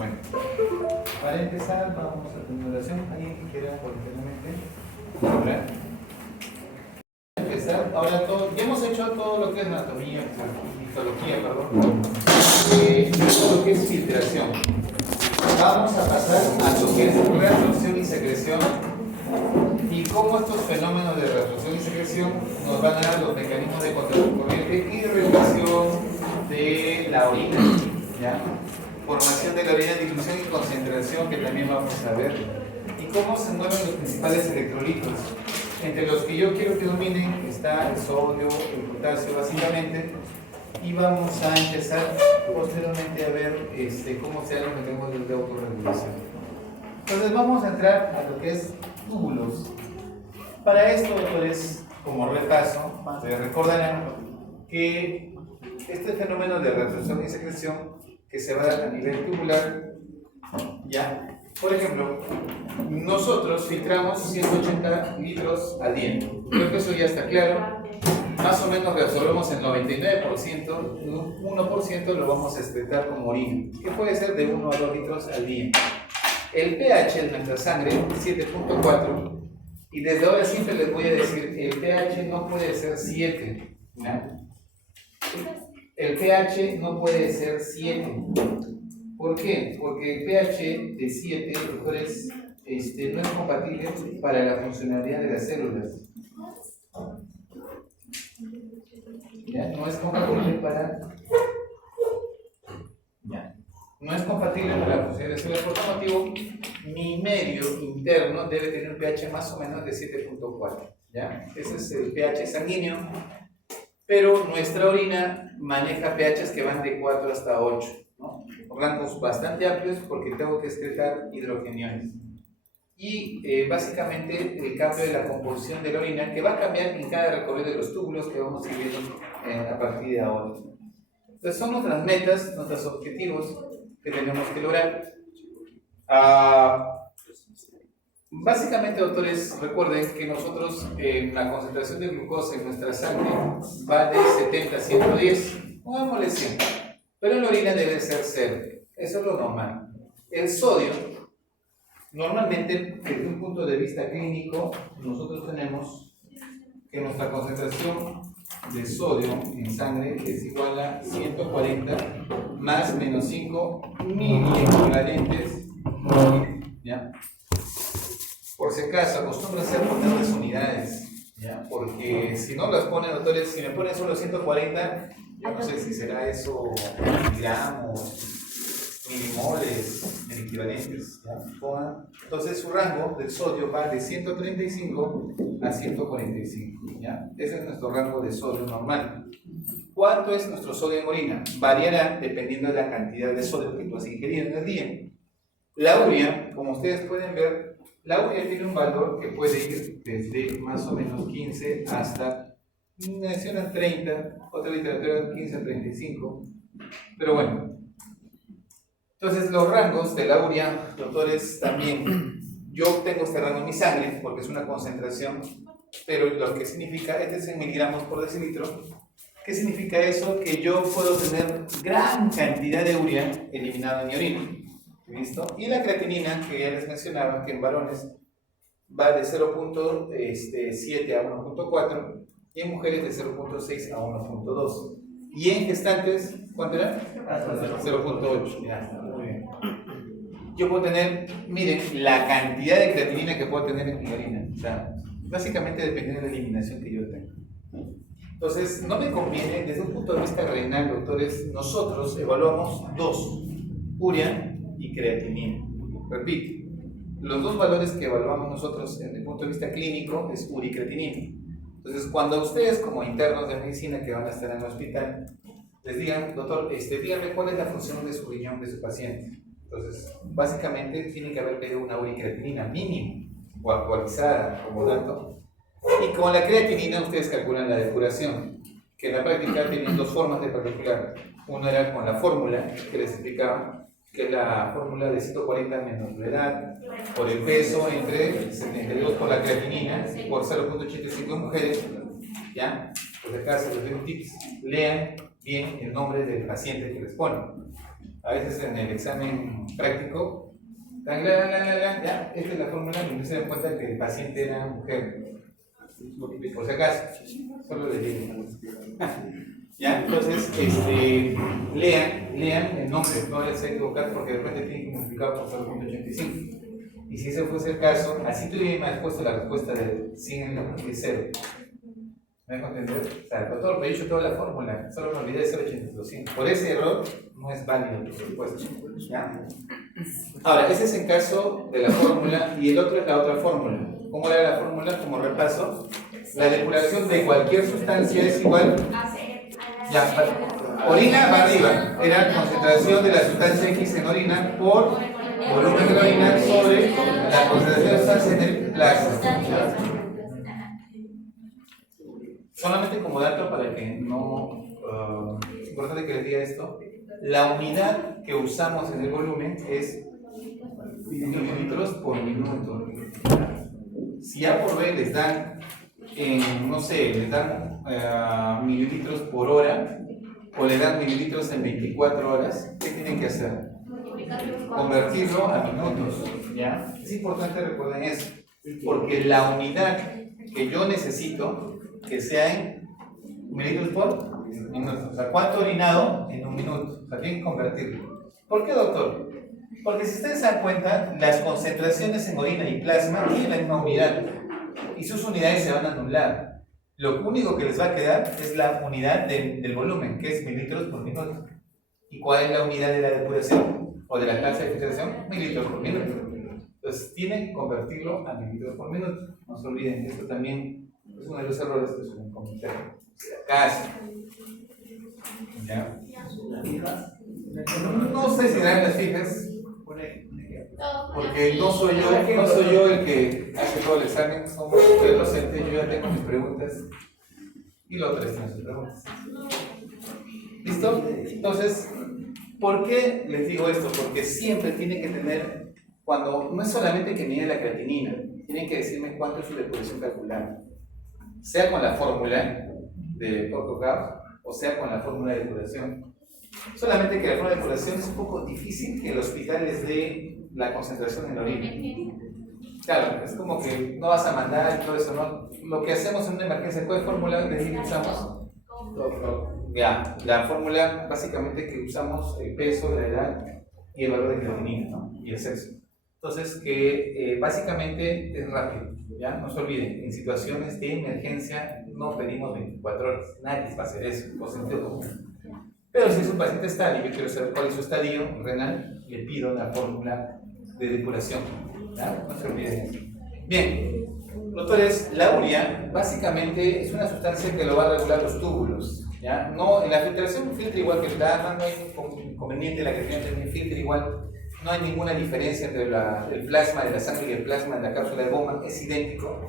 Bueno, para empezar vamos a tener una oración. ¿Alguien que quiera voluntariamente? Empezar, ahora ya hemos hecho todo lo que es anatomía, histología, perdón, todo lo que es filtración. Vamos a pasar a lo que es reabsorción y secreción y cómo estos fenómenos de reabsorción y secreción nos van a dar los mecanismos de control corriente y regulación de la orina, ¿ya? Formación de la orina, dilución y concentración, que también vamos a ver, y cómo se mueven los principales electrolitos. Entre los que yo quiero que dominen está el sodio, el potasio básicamente, y vamos a empezar posteriormente a ver cómo se dan los mecanismos de autorregulación. Entonces vamos a entrar a lo que es túbulos. Para esto, doctores, como repaso, ustedes recordarán que este fenómeno de reabsorción y secreción que se va a dar a nivel tubular, ya, por ejemplo, nosotros filtramos 180 litros al día. Creo que eso ya está claro. Más o menos reabsorbemos el 99%, un 1% lo vamos a excretar como orina, que puede ser de 1 a 2 litros al día. El pH de nuestra sangre es 7.4 y desde ahora siempre les voy a decir, el pH no puede ser 7, ¿no? El pH no puede ser 7. ¿Por qué? Porque el pH de 7, doctores, no es compatible para la funcionalidad de las células. ¿Ya? No es compatible para... ¿Ya? No es compatible para la funcionalidad de las células. Por tal motivo, mi medio interno debe tener un pH más o menos de 7.4. ¿Ya? Ese es el pH sanguíneo. Pero nuestra orina maneja pHs que van de 4 hasta 8, ¿no? Rangos bastante amplios porque tengo que excretar hidrogeniones. Y básicamente el cambio de la composición de la orina, que va a cambiar en cada recorrido de los túbulos que vamos a ir viendo a partir de ahora. Entonces son nuestras metas, nuestros objetivos que tenemos que lograr. Básicamente, doctores, recuerden que nosotros la concentración de glucosa en nuestra sangre va de 70 a 110, pongámosle 100, pero en la orina debe ser 0, eso es lo normal. El sodio, normalmente desde un punto de vista clínico, nosotros tenemos que nuestra concentración de sodio en sangre es igual a 140 más menos 5 miliequivalentes, ¿ya? Por si acaso, acostúmbrense a ponerles unidades, ¿ya? Porque si no las ponen, doctores, si me ponen solo 140, yo no sé si será eso miligramos, milimoles, equivalentes, ¿ya? Entonces su rango del sodio va de 135 a 145, ¿ya? Ese es nuestro rango de sodio normal. ¿Cuánto es nuestro sodio en orina? Variará dependiendo de la cantidad de sodio que tú has ingerido en el día. La urea, como ustedes pueden ver, la urea tiene un valor que puede ir desde más o menos 15 hasta, mencionan 30, otra literatura 15 a 35, pero bueno. Entonces los rangos de la urea, doctores, también, yo tengo este rango en mi sangre porque es una concentración, pero lo que significa, este es en miligramos por decilitro. ¿Qué significa eso? Que yo puedo tener gran cantidad de urea eliminada en mi orina. ¿Listo? Y la creatinina, que ya les mencionaba, que en varones va de 0.7 a 1.4 y en mujeres de 0.6 a 1.2. Y en gestantes, ¿cuánto era? 0.8. Ya, muy bien. Yo puedo tener, miren, la cantidad de creatinina que puedo tener en mi orina. O sea, básicamente depende de la eliminación que yo tenga. Entonces, no me conviene, desde un punto de vista renal, doctores, nosotros evaluamos dos, urea y creatinina. Repito, los dos valores que evaluamos nosotros desde el punto de vista clínico es urea y creatinina. Entonces, cuando ustedes como internos de medicina que van a estar en el hospital, les digan, doctor, dígame cuál es la función de su riñón de su paciente. Entonces, básicamente tiene que haber pedido una urea y creatinina mínimo o actualizada como dato. Y con la creatinina ustedes calculan la depuración, que en la práctica tienen dos formas de calcular. Una era con la fórmula que les explicaba, que es la fórmula de 140 menos la edad por el peso entre 72 por la creatinina y por 0.85 en mujeres, ¿ya? Por si acaso, les doy un tips, lean bien el nombre del paciente que les ponen. A veces en el examen práctico, ya, esta es la fórmula y no se dan cuenta que el paciente era mujer. Por si acaso, solo les digo. ¿Ya? Entonces, lean el nombre, no vaya a ser equivocado porque de repente tiene que multiplicar por 0.85. Y si ese fuese el caso, así tuviera puesto la respuesta de 100 de 0. ¿Me dejo entender? O sea, doctor, me he dicho toda la fórmula, solo me olvidé de 0.85. Por ese error no es válido tu respuesta. ¿Ya? Ahora, ese es el caso de la fórmula y el otro es la otra fórmula. ¿Cómo era la fórmula? Como repaso, la depuración de cualquier sustancia es igual. Ya, orina va arriba, era concentración de la sustancia X en orina por volumen de la orina sobre la concentración de la sustancia en el plasma. Solamente como dato para que no, es importante que les diga esto, la unidad que usamos en el volumen es mililitros por minuto. Si A por B les dan, no sé, les dan mililitros por hora o le dan mililitros en 24 horas, ¿qué tienen que hacer? Convertirlo a minutos, ¿ya? Es importante recordar eso, porque la unidad que yo necesito que sea en mililitros por minuto. O sea, ¿cuánto orinado en un minuto? O sea, tienen que convertirlo. ¿Por qué, doctor? Porque si ustedes se dan cuenta, las concentraciones en orina y plasma tienen la misma unidad y sus unidades se van a anular. Lo único que les va a quedar es la unidad del volumen, que es mililitros por minuto. ¿Y cuál es la unidad de la depuración o de la clase de filtración? Mililitros por minuto. Entonces tienen que convertirlo a mililitros por minuto. No se olviden, esto también es uno de los errores que suelen cometer. Casi. ¿Ya? No sé si dan las fijas, porque no soy yo el que hace todo el examen, somos el docente, yo ya tengo mis preguntas y los otros tienen sus preguntas. ¿Listo? Entonces, ¿por qué les digo esto? Porque siempre tienen que tener, cuando no es solamente que miden la creatinina, tienen que decirme cuánto es su depuración calculada, sea con la fórmula de Coco-Gauss o sea con la fórmula de depuración. Solamente que la fórmula de depuración es un poco difícil que el hospital les dé la concentración en la orina. Claro, es como que no vas a mandar y todo eso, ¿no? Lo que hacemos en una emergencia, ¿cuál fórmula de usamos? Ya, la fórmula básicamente que usamos el peso, la edad y el valor de creatinina, ¿no? Y el sexo. Entonces, que básicamente es rápido, ¿ya? No se olviden, en situaciones de emergencia no pedimos 24 horas, nadie va a hacer eso, por sentido común. Pero si es un paciente estadio, yo quiero saber cuál es su estadio renal, le pido la fórmula de depuración, ¿ya? No se olviden eso. Bien, doctores, la urea básicamente es una sustancia que lo va a regular los túbulos, ¿ya? No, en la filtración filtra igual que el plasma, no hay inconveniente, la creatinina también filtra igual, no hay ninguna diferencia entre el plasma de la sangre y el plasma de la cápsula de Bowman, es idéntico.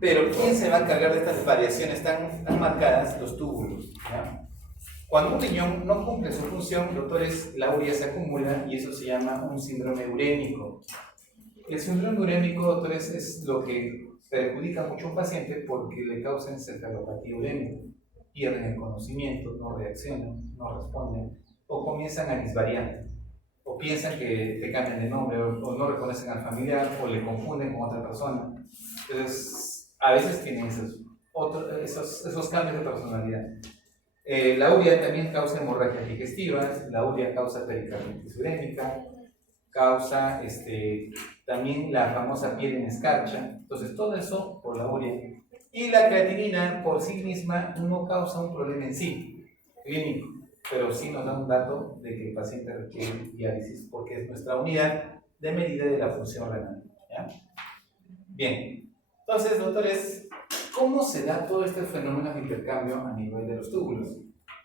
Pero ¿quién se va a encargar de estas variaciones tan marcadas? Los túbulos, ¿ya? Cuando un riñón no cumple su función, doctores, la urea se acumula y eso se llama un síndrome urémico. El síndrome urémico, doctores, es lo que perjudica mucho a un paciente porque le causa encefalopatía urémica. Pierden el conocimiento, no reaccionan, no responden o comienzan a disvariar. O piensan que te cambian de nombre o no reconocen al familiar o le confunden con otra persona. Entonces, a veces tienen esos cambios de personalidad. La urea también causa hemorragias digestivas, la urea causa pericarditis urémica, causa también la famosa piel en escarcha. Entonces todo eso por la urea. Y la creatinina por sí misma no causa un problema en sí, clínico, pero sí nos da un dato de que el paciente requiere diálisis porque es nuestra unidad de medida de la función renal, ¿ya? Bien, entonces doctores, ¿cómo se da todo este fenómeno de intercambio a nivel de los túbulos?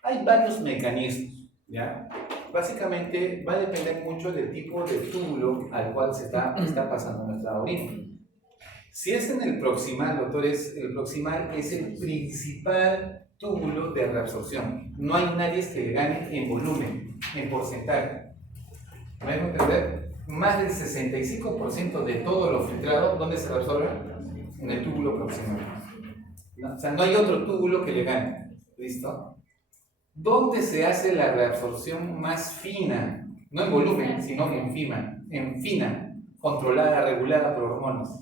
Hay varios mecanismos, ¿ya? Básicamente va a depender mucho del tipo de túbulo al cual se está pasando nuestra orina. Si es en el proximal, doctores, el proximal es el principal túbulo de reabsorción. No hay nadie que le gane en volumen, en porcentaje. ¿Me dejo entender? Más del 65% de todo lo filtrado, ¿dónde se reabsorbe? En el túbulo proximal. ¿No? O sea, no hay otro túbulo que le gane. ¿Listo? ¿Dónde se hace la reabsorción más fina? No en volumen, sino en fina, controlada, regulada por hormonas.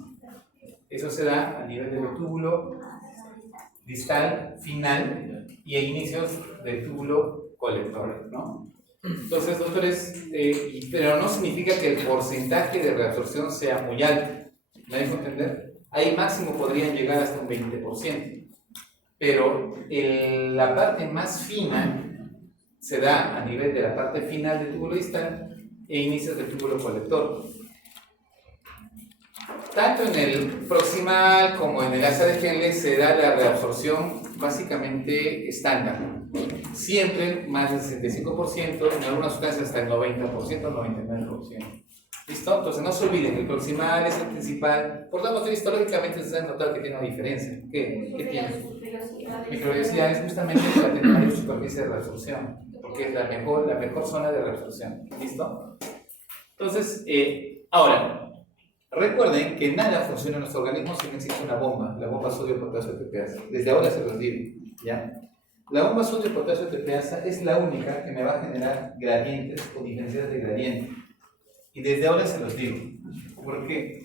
Eso se da a nivel del túbulo distal final y a inicios del túbulo colector, ¿no? Entonces, doctores, pero no significa que el porcentaje de reabsorción sea muy alto. ¿Me dejo entender? Ahí máximo podrían llegar hasta un 20%. Pero la parte más fina se da a nivel de la parte final del túbulo distal e inicios del túbulo colector. Tanto en el proximal como en el asa de Henle se da la reabsorción básicamente estándar. Siempre más del 65%, en algunas sustancias hasta el 90%, 99%. ¿Listo? Entonces no se olviden, el proximal es el principal. Por tanto, histológicamente se ha notado que tiene una diferencia. ¿Qué tiene? Microvellosidad es justamente para tener mayor superficie de reabsorción, porque es la mejor zona de reabsorción. ¿Listo? Entonces, ahora, recuerden que nada funciona en nuestro organismo si no existe una bomba, la bomba sodio-potasio TPasa. Desde ahora se los digo, ¿ya? La bomba sodio-potasio TPasa es la única que me va a generar gradientes o diferencias de gradiente. Y desde ahora se los digo. ¿Por qué?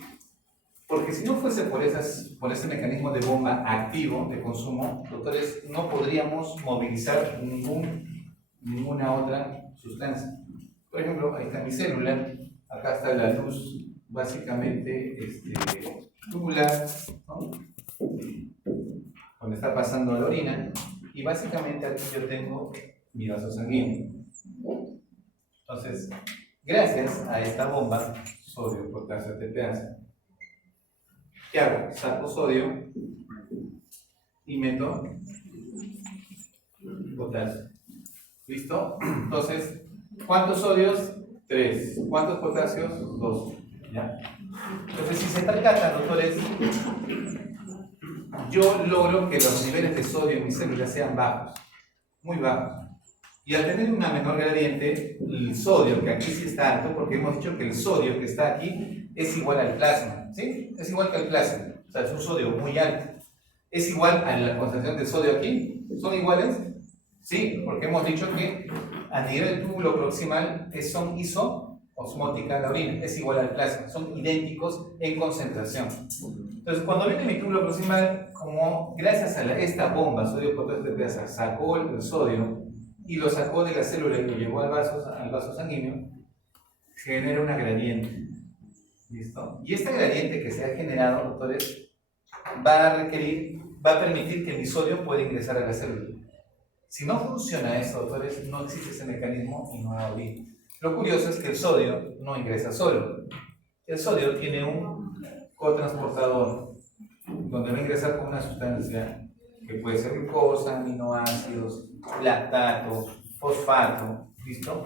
Porque si no fuese por ese mecanismo de bomba activo de consumo, doctores, no podríamos movilizar ninguna otra sustancia. Por ejemplo, ahí está mi célula, acá está la luz básicamente tubular, ¿no? Donde está pasando la orina, y básicamente aquí yo tengo mi vaso sanguíneo. Entonces, gracias a esta bomba sodio-potasio TPasa, ¿qué hago? Saco sodio y meto potasio. ¿Listo? Entonces, ¿cuántos sodios? 3. ¿Cuántos potasios? 2. ¿Ya? Entonces, si se percatan, doctores, yo logro que los niveles de sodio en mis células sean bajos, muy bajos. Y al tener una menor gradiente, el sodio, que aquí sí está alto, porque hemos dicho que el sodio que está aquí es igual al plasma, ¿sí? Es igual que al plasma, o sea, es un sodio muy alto. ¿Es igual a la concentración de sodio aquí? ¿Son iguales? Sí, porque hemos dicho que a nivel del túbulo proximal son isosmótica la orina, es igual al plasma, son idénticos en concentración. Entonces, cuando viene mi túbulo proximal, como gracias a esta bomba sodio-potasio TPasa sacó el sodio y lo sacó de la célula y lo llevó al vaso sanguíneo, genera una gradiente. ¿Listo? Y esta gradiente que se ha generado, doctores, va a permitir que mi sodio pueda ingresar a la célula. Si no funciona esto, doctores, no existe ese mecanismo y no va a abrir. Lo curioso es que el sodio no ingresa solo. El sodio tiene un cotransportador donde va a ingresar con una sustancia que puede ser glucosa, aminoácidos, lactato, fosfato, ¿listo?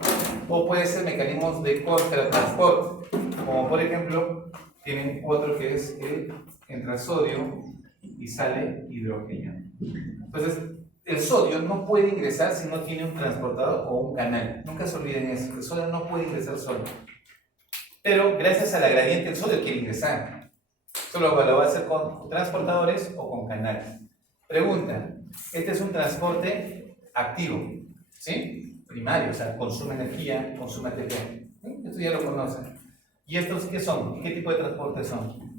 O puede ser mecanismos de contratransporte, como por ejemplo, tienen otro que es entra sodio y sale hidrógeno. Entonces, el sodio no puede ingresar si no tiene un transportador o un canal. Nunca se olviden eso, el sodio no puede ingresar solo. Pero gracias a la gradiente, el sodio quiere ingresar. Solo lo va a hacer con transportadores o con canales. Pregunta, este es un transporte activo, ¿sí? Primario, o sea, consume energía, consume ATP. Esto ya lo conocen. ¿Y estos qué son? ¿Qué tipo de transportes son?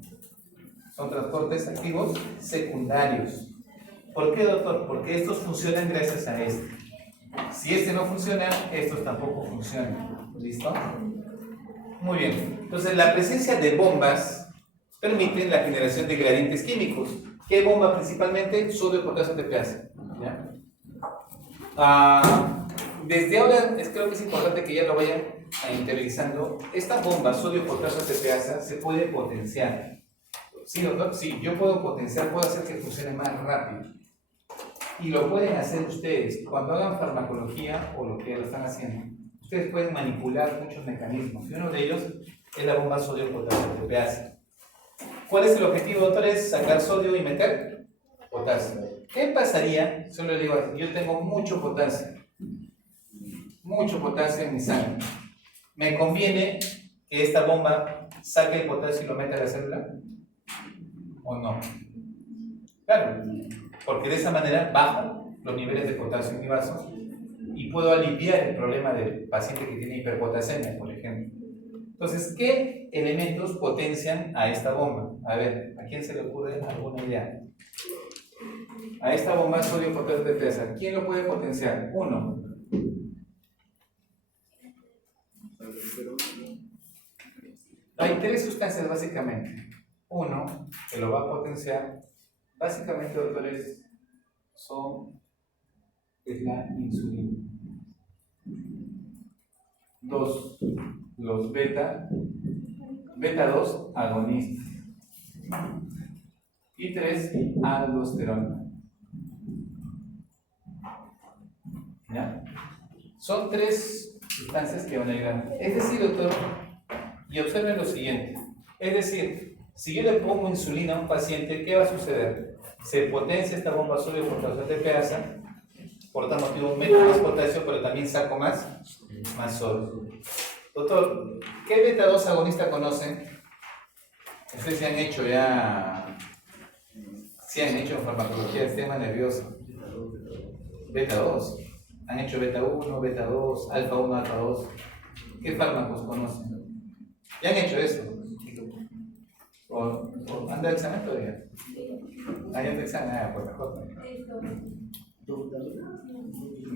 Son transportes activos secundarios. ¿Por qué, doctor? Porque estos funcionan gracias a este. Si este no funciona, estos tampoco funcionan. ¿Listo? Muy bien. Entonces, la presencia de bombas permite la generación de gradientes químicos. ¿Qué bomba principalmente? Sodio-potasio TPasa. ¿Ya? Desde ahora creo que es importante que ya lo vayan interiorizando. Esta bomba sodio-potasio TPasa se puede potenciar. ¿Sí, doctor? Sí, yo puedo potenciar, puedo hacer que funcione más rápido. Y lo pueden hacer ustedes. Cuando hagan farmacología o lo que lo están haciendo, ustedes pueden manipular muchos mecanismos. Y uno de ellos es la bomba sodio-potasio TPasa. ¿Cuál es el objetivo, doctores? Sacar sodio y meter potasio. ¿Qué pasaría? Solo les digo, yo tengo mucho potasio en mi sangre. ¿Me conviene que esta bomba saque el potasio y lo meta a la célula? ¿O no? Claro, porque de esa manera bajo los niveles de potasio en mi vaso y puedo aliviar el problema del paciente que tiene hiperpotasemia, por ejemplo. Entonces, ¿qué elementos potencian a esta bomba? A ver, ¿a quién se le ocurre alguna idea? A esta bomba sodio potasio TPasa, ¿quién lo puede potenciar? Uno. Hay tres sustancias básicamente. Uno, que lo va a potenciar, básicamente, doctores, es la insulina. Dos, los beta 2 agonistas. Y tres, aldosterona. ¿Ya? Son tres sustancias que van a ayudar. Es decir, doctor, y observen lo siguiente. Es decir, si yo le pongo insulina a un paciente, ¿qué va a suceder? Se potencia esta bomba sodio potasio TPasa, por tal motivo meto más potasio, pero también saco más sodio. Doctor, ¿qué beta 2 agonista conocen? Ustedes se han hecho farmacología del sistema nervioso. Beta 2. Han hecho beta 1, beta 2, alfa 1, alfa 2. ¿Qué fármacos conocen? ¿Ya han hecho eso? ¿O anda el examen todavía? ¿Hay otro examen? Pues mejor.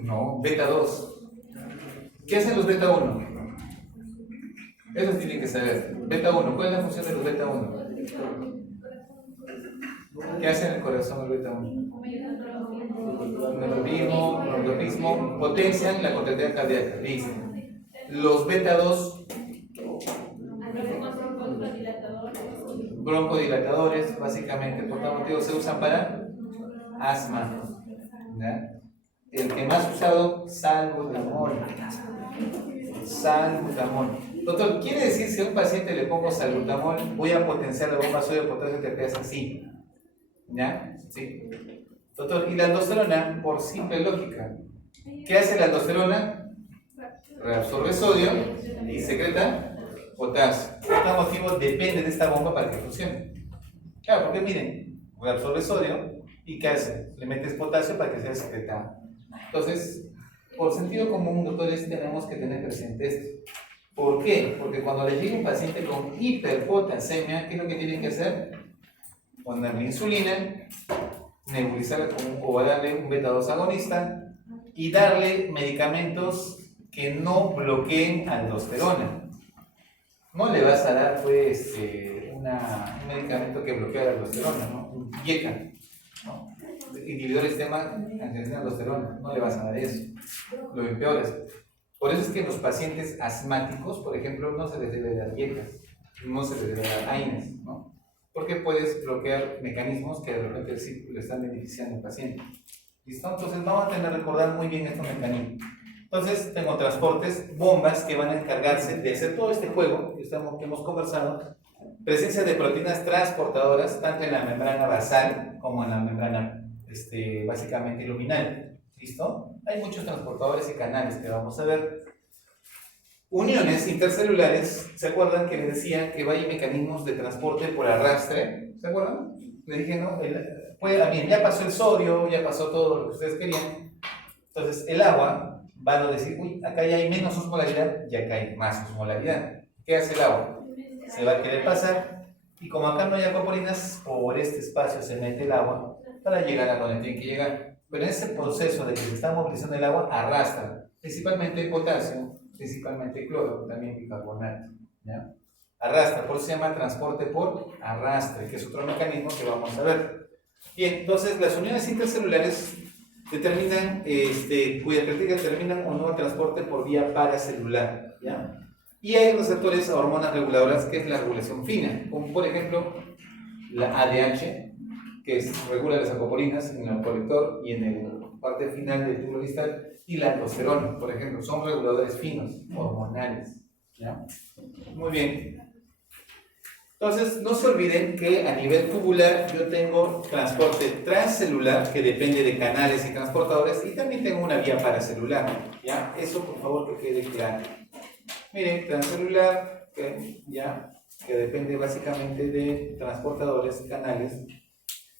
No, beta 2. ¿Qué hacen los beta 1? Eso tienen que saber. Beta 1, ¿cuál es la función de los beta 1? ¿Qué hace en el corazón el beta 1? Neurotropismo, potencian la contractilidad cardíaca. Listo. Los beta 2, broncodilatadores, básicamente, por tal motivo se usan para asma. ¿Ya? El que más usado, salbutamol. Salbutamol. Doctor, ¿quiere decir si a un paciente le pongo salbutamol, voy a potenciar la bomba sodio potasio TPasa? Sí. ¿Ya? Sí. Doctor, ¿y la aldosterona? Por simple lógica. ¿Qué hace la aldosterona? Reabsorbe sodio y secreta potasio. Por tal motivo depende de esta bomba para que funcione. Claro, porque miren, reabsorbe sodio y ¿qué hace? Le metes potasio para que sea secretado. Entonces, por sentido común, doctores, tenemos que tener presente esto. ¿Por qué? Porque cuando le llega un paciente con hiperpotasemia, ¿qué es lo que tienen que hacer? Ponerle insulina, nebulizarla o darle un beta 2 agonista y darle medicamentos que no bloqueen aldosterona. No le vas a dar pues un medicamento que bloquea la aldosterona, ¿no? Un IECA, ¿no? Inhibidores de angiotensina aldosterona, no le vas a dar eso, lo empeoras. Por eso es que en los pacientes asmáticos, por ejemplo, no se les debe dar IECA, no se les debe dar AINES, ¿no? Porque puedes bloquear mecanismos que de repente sí le están beneficiando al paciente. ¿Listo? Entonces vamos a tener que recordar muy bien estos mecanismos. Entonces tengo transportes, bombas que van a encargarse de hacer todo este juego que hemos conversado. Presencia de proteínas transportadoras, tanto en la membrana basal como en la membrana básicamente luminal. ¿Listo? Hay muchos transportadores y canales que vamos a ver. Uniones intercelulares, ¿se acuerdan que les decía que hay mecanismos de transporte por arrastre? ¿Se acuerdan? Les dije, no, bien, ya pasó el sodio, ya pasó todo lo que ustedes querían. Entonces el agua va a decir, uy, acá ya hay menos osmolaridad y acá hay más osmolaridad. ¿Qué hace el agua? Se va a querer pasar y como acá no hay acuaporinas, por este espacio se mete el agua para llegar a donde tiene que llegar. Pero en ese proceso de que se está movilizando el agua, arrastra principalmente potasio, principalmente cloro, también bicarbonato. ¿Ya? Arrastra, por eso se llama transporte por arrastre, que es otro mecanismo que vamos a ver. Bien, entonces las uniones intercelulares determinan, cuya características determinan o no el transporte por vía paracelular. ¿Ya? Y hay receptores a hormonas reguladoras, que es la regulación fina, como por ejemplo la ADH, que regula las acuaporinas en el colector y en la parte final del túbulo distal, y la aldosterona, por ejemplo, son reguladores finos, hormonales. ¿Ya? Muy bien. Entonces, no se olviden que a nivel tubular yo tengo transporte transcelular, que depende de canales y transportadores, y también tengo una vía paracelular. ¿Ya? Eso, por favor, que quede claro. Miren, transcelular, que depende básicamente de transportadores, canales,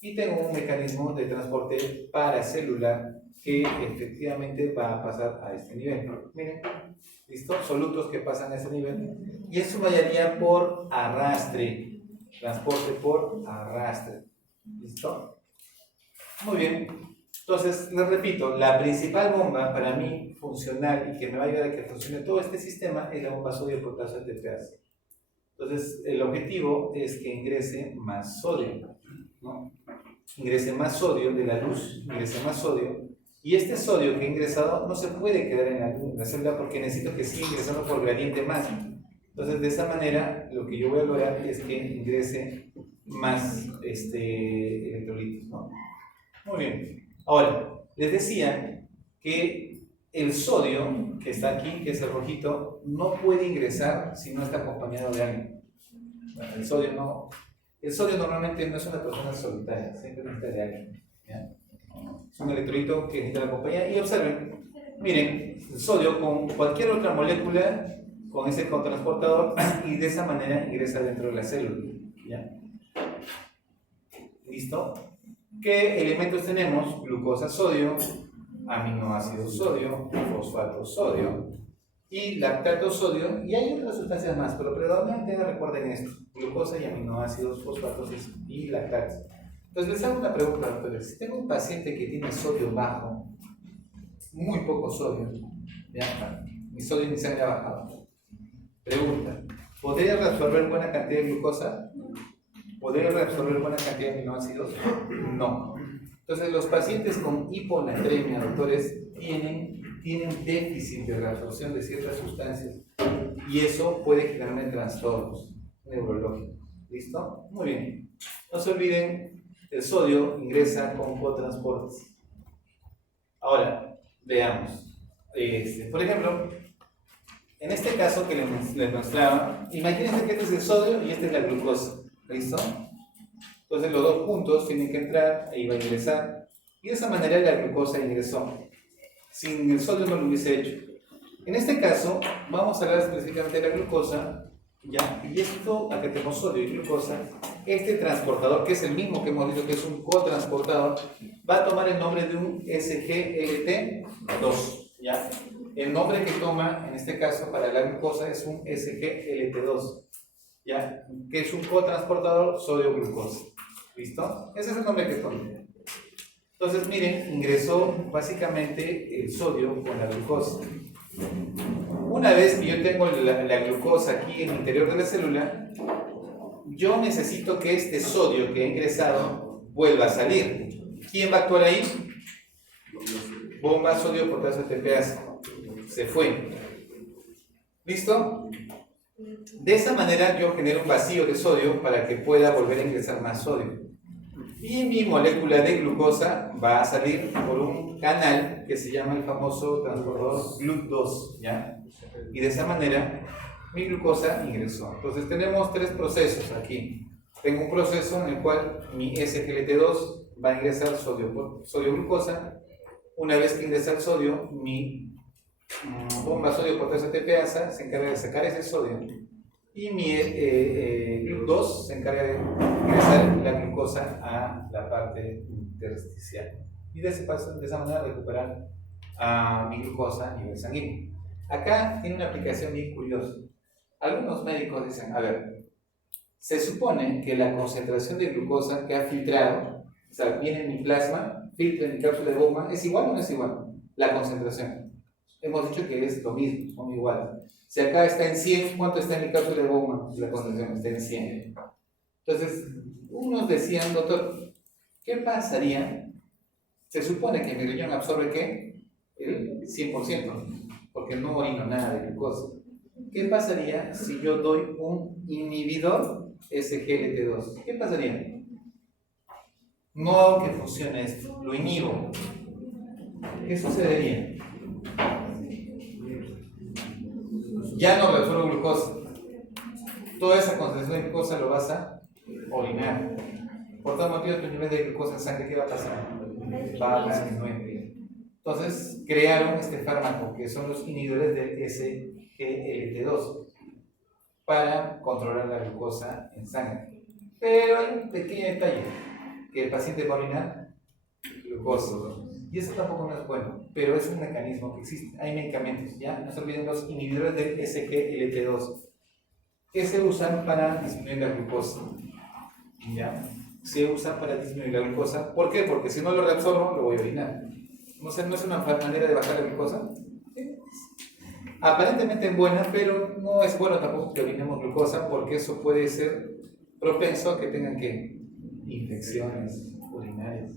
y tengo un mecanismo de transporte paracelular, que efectivamente va a pasar a este nivel. Miren, ¿listo? Solutos que pasan a ese nivel. Y eso vayaría por arrastre, transporte por arrastre. ¿Listo? Muy bien. Entonces, les repito, la principal bomba para mí funcional y que me va a ayudar a que funcione todo este sistema es la bomba sodio-potasio ATPase. Entonces, el objetivo es que ingrese más sodio, ¿no? Ingrese más sodio de la luz, ingrese más sodio. Y este sodio que he ingresado no se puede quedar en la célula porque necesito que siga ingresando por gradiente más. Entonces, de esa manera, lo que yo voy a lograr es que ingrese más electrolitos, ¿no? Muy bien. Ahora, les decía que el sodio que está aquí, que es el rojito, no puede ingresar si no está acompañado de alguien. Bueno, el sodio normalmente no es una persona solitaria, siempre necesita de alguien, ¿ya? Es un electrolito que necesita la compañía. Y observen, miren, el sodio con cualquier otra molécula, con ese cotransportador, y de esa manera ingresa dentro de la célula, ¿ya? ¿Listo? ¿Qué elementos tenemos? Glucosa, sodio, aminoácido sodio, fosfato sodio y lactato sodio, y hay otras sustancias más, pero predominantemente recuerden esto: glucosa y aminoácidos, fosfatos y lactatos. Entonces les hago una pregunta, doctores. Si tengo un paciente que tiene sodio bajo, muy poco sodio, ¿ya? Mi sodio en mi sangre ha bajado. Pregunta: ¿podría reabsorber buena cantidad de glucosa? ¿Podría reabsorber buena cantidad de aminoácidos? No. Entonces, los pacientes con hiponatremia, doctores, tienen déficit de reabsorción de ciertas sustancias y eso puede generar trastornos neurológicos. ¿Listo? Muy bien. No se olviden, el sodio ingresa con cotransportes. Ahora, veamos. Por ejemplo, en este caso que les mostraba, imagínense que este es el sodio y esta es la glucosa. ¿Listo? Entonces los dos juntos tienen que entrar e iba a ingresar. Y de esa manera la glucosa ingresó. Sin el sodio no lo hubiese hecho. En este caso, vamos a hablar específicamente de la glucosa, ¿ya? Y esto, acá tenemos sodio y glucosa. Este transportador, que es el mismo que hemos visto que es un cotransportador, va a tomar el nombre de un SGLT2, ¿ya? El nombre que toma, en este caso, para la glucosa es un SGLT2, ¿ya? Que es un cotransportador sodio-glucosa. ¿Listo? Ese es el nombre que toma. Entonces, miren, ingresó básicamente el sodio con la glucosa. Una vez que yo tengo la glucosa aquí en el interior de la célula, yo necesito que este sodio que ha ingresado vuelva a salir. ¿Quién va a actuar ahí? Bomba sodio-potasio ATPase. Se fue. ¿Listo? De esa manera yo genero un vacío de sodio para que pueda volver a ingresar más sodio. Y mi molécula de glucosa va a salir por un canal que se llama el famoso transportador GLUT2, ¿ya? Y de esa manera mi glucosa ingresó. Entonces tenemos tres procesos aquí. Tengo un proceso en el cual mi SGLT2 va a ingresar sodio-glucosa. Una vez que ingresa el sodio, mi bomba sodio-potasio ATPase se encarga de sacar ese sodio. Y mi GLUT2 se encarga de ingresar la glucosa a la parte intersticial. Y de esa manera recuperar mi glucosa a nivel sanguíneo. Acá tiene una aplicación bien curiosa. Algunos médicos dicen, a ver, se supone que la concentración de glucosa que ha filtrado, o sea, viene en mi plasma, filtra en mi cápsula de bomba, ¿es igual o no es igual? La concentración. Hemos dicho que es lo mismo, son iguales. Si acá está en 100, ¿cuánto está en mi cápsula de bomba? La concentración está en 100. Entonces, unos decían, doctor, ¿qué pasaría? Se supone que mi riñón absorbe ¿qué? El 100%, porque no orino nada de glucosa. ¿Qué pasaría si yo doy un inhibidor SGLT2? ¿Qué pasaría? No hago que funcione esto, lo inhibo. ¿Qué sucedería? Ya no reabsorbo glucosa. Toda esa concentración de glucosa lo vas a orinar. Por tal motivo, tu nivel de glucosa en sangre, ¿qué va a pasar? Va a disminuir. Entonces, crearon este fármaco, que son los inhibidores del SGLT2, para controlar la glucosa en sangre. Pero hay un pequeño detalle, que el paciente va a orinar glucosa. Y eso tampoco no es bueno, pero es un mecanismo que existe. Hay medicamentos, ¿ya? No se olviden los inhibidores del SGLT2, que se usan para disminuir la glucosa, ¿ya? Se usan para disminuir la glucosa. ¿Por qué? Porque si no lo reabsorbo, lo voy a orinar. No sé, ¿no es una manera de bajar la glucosa? ¿Sí? Aparentemente es buena, pero no es bueno tampoco que orinemos glucosa, porque eso puede ser propenso a que tengan ¿qué? Infecciones urinarias.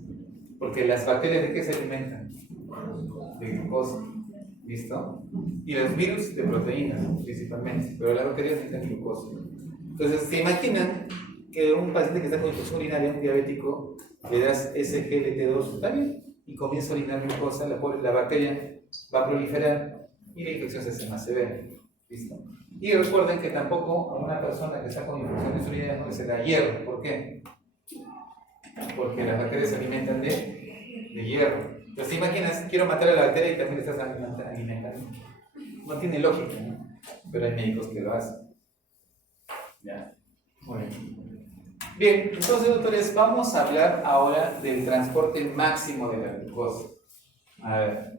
Porque las bacterias ¿de qué se alimentan? De glucosa. ¿Listo? Y los virus de proteínas, principalmente. Pero las bacterias necesitan glucosa. Entonces, ¿se imaginan que un paciente que está con infección urinaria, un diabético, le das SGLT2, está bien, y comienza a orinar glucosa, la bacteria va a proliferar y la infección se hace más severa? ¿Listo? Y recuerden que tampoco a una persona que está con infecciones urinarias no se da hierro. ¿Por qué? Porque las bacterias se alimentan de hierro. Entonces, ¿te imaginas? Quiero matar a la bacteria y también le estás alimentando. No tiene lógica, ¿no? Pero hay médicos que lo hacen. ¿Ya? Muy bien. Bien, entonces, doctores, vamos a hablar ahora del transporte máximo de la glucosa. A ver.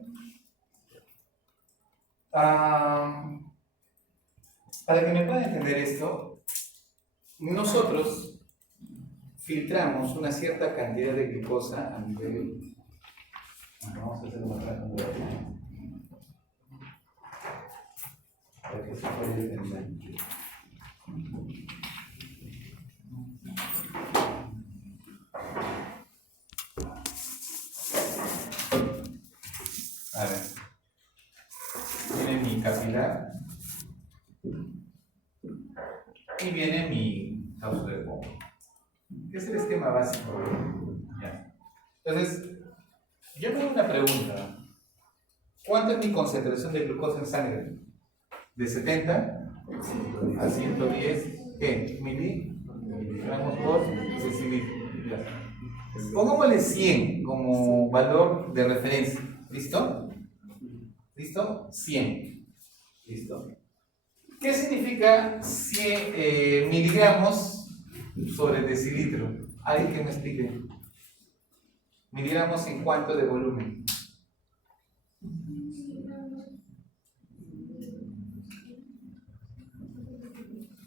Para que me puedan entender esto, nosotros filtramos una cierta cantidad de glucosa a nivel. Bueno, vamos a hacerlo más rápido para que se pueda entender. A ver, viene mi capilar y viene mi cápsula de pompa, que es el esquema básico. ¿Ya? Entonces, yo me hago una pregunta. ¿Cuánto es mi concentración de glucosa en sangre? ¿De 70 a 110 ¿qué? miligramos por decilitro? Pongámosle 100 como valor de referencia. ¿Listo? ¿Listo? 100. ¿Listo? ¿Qué significa 100 miligramos sobre decilitro? ¿Alguien que me explique? ¿Miligramos en cuánto de volumen?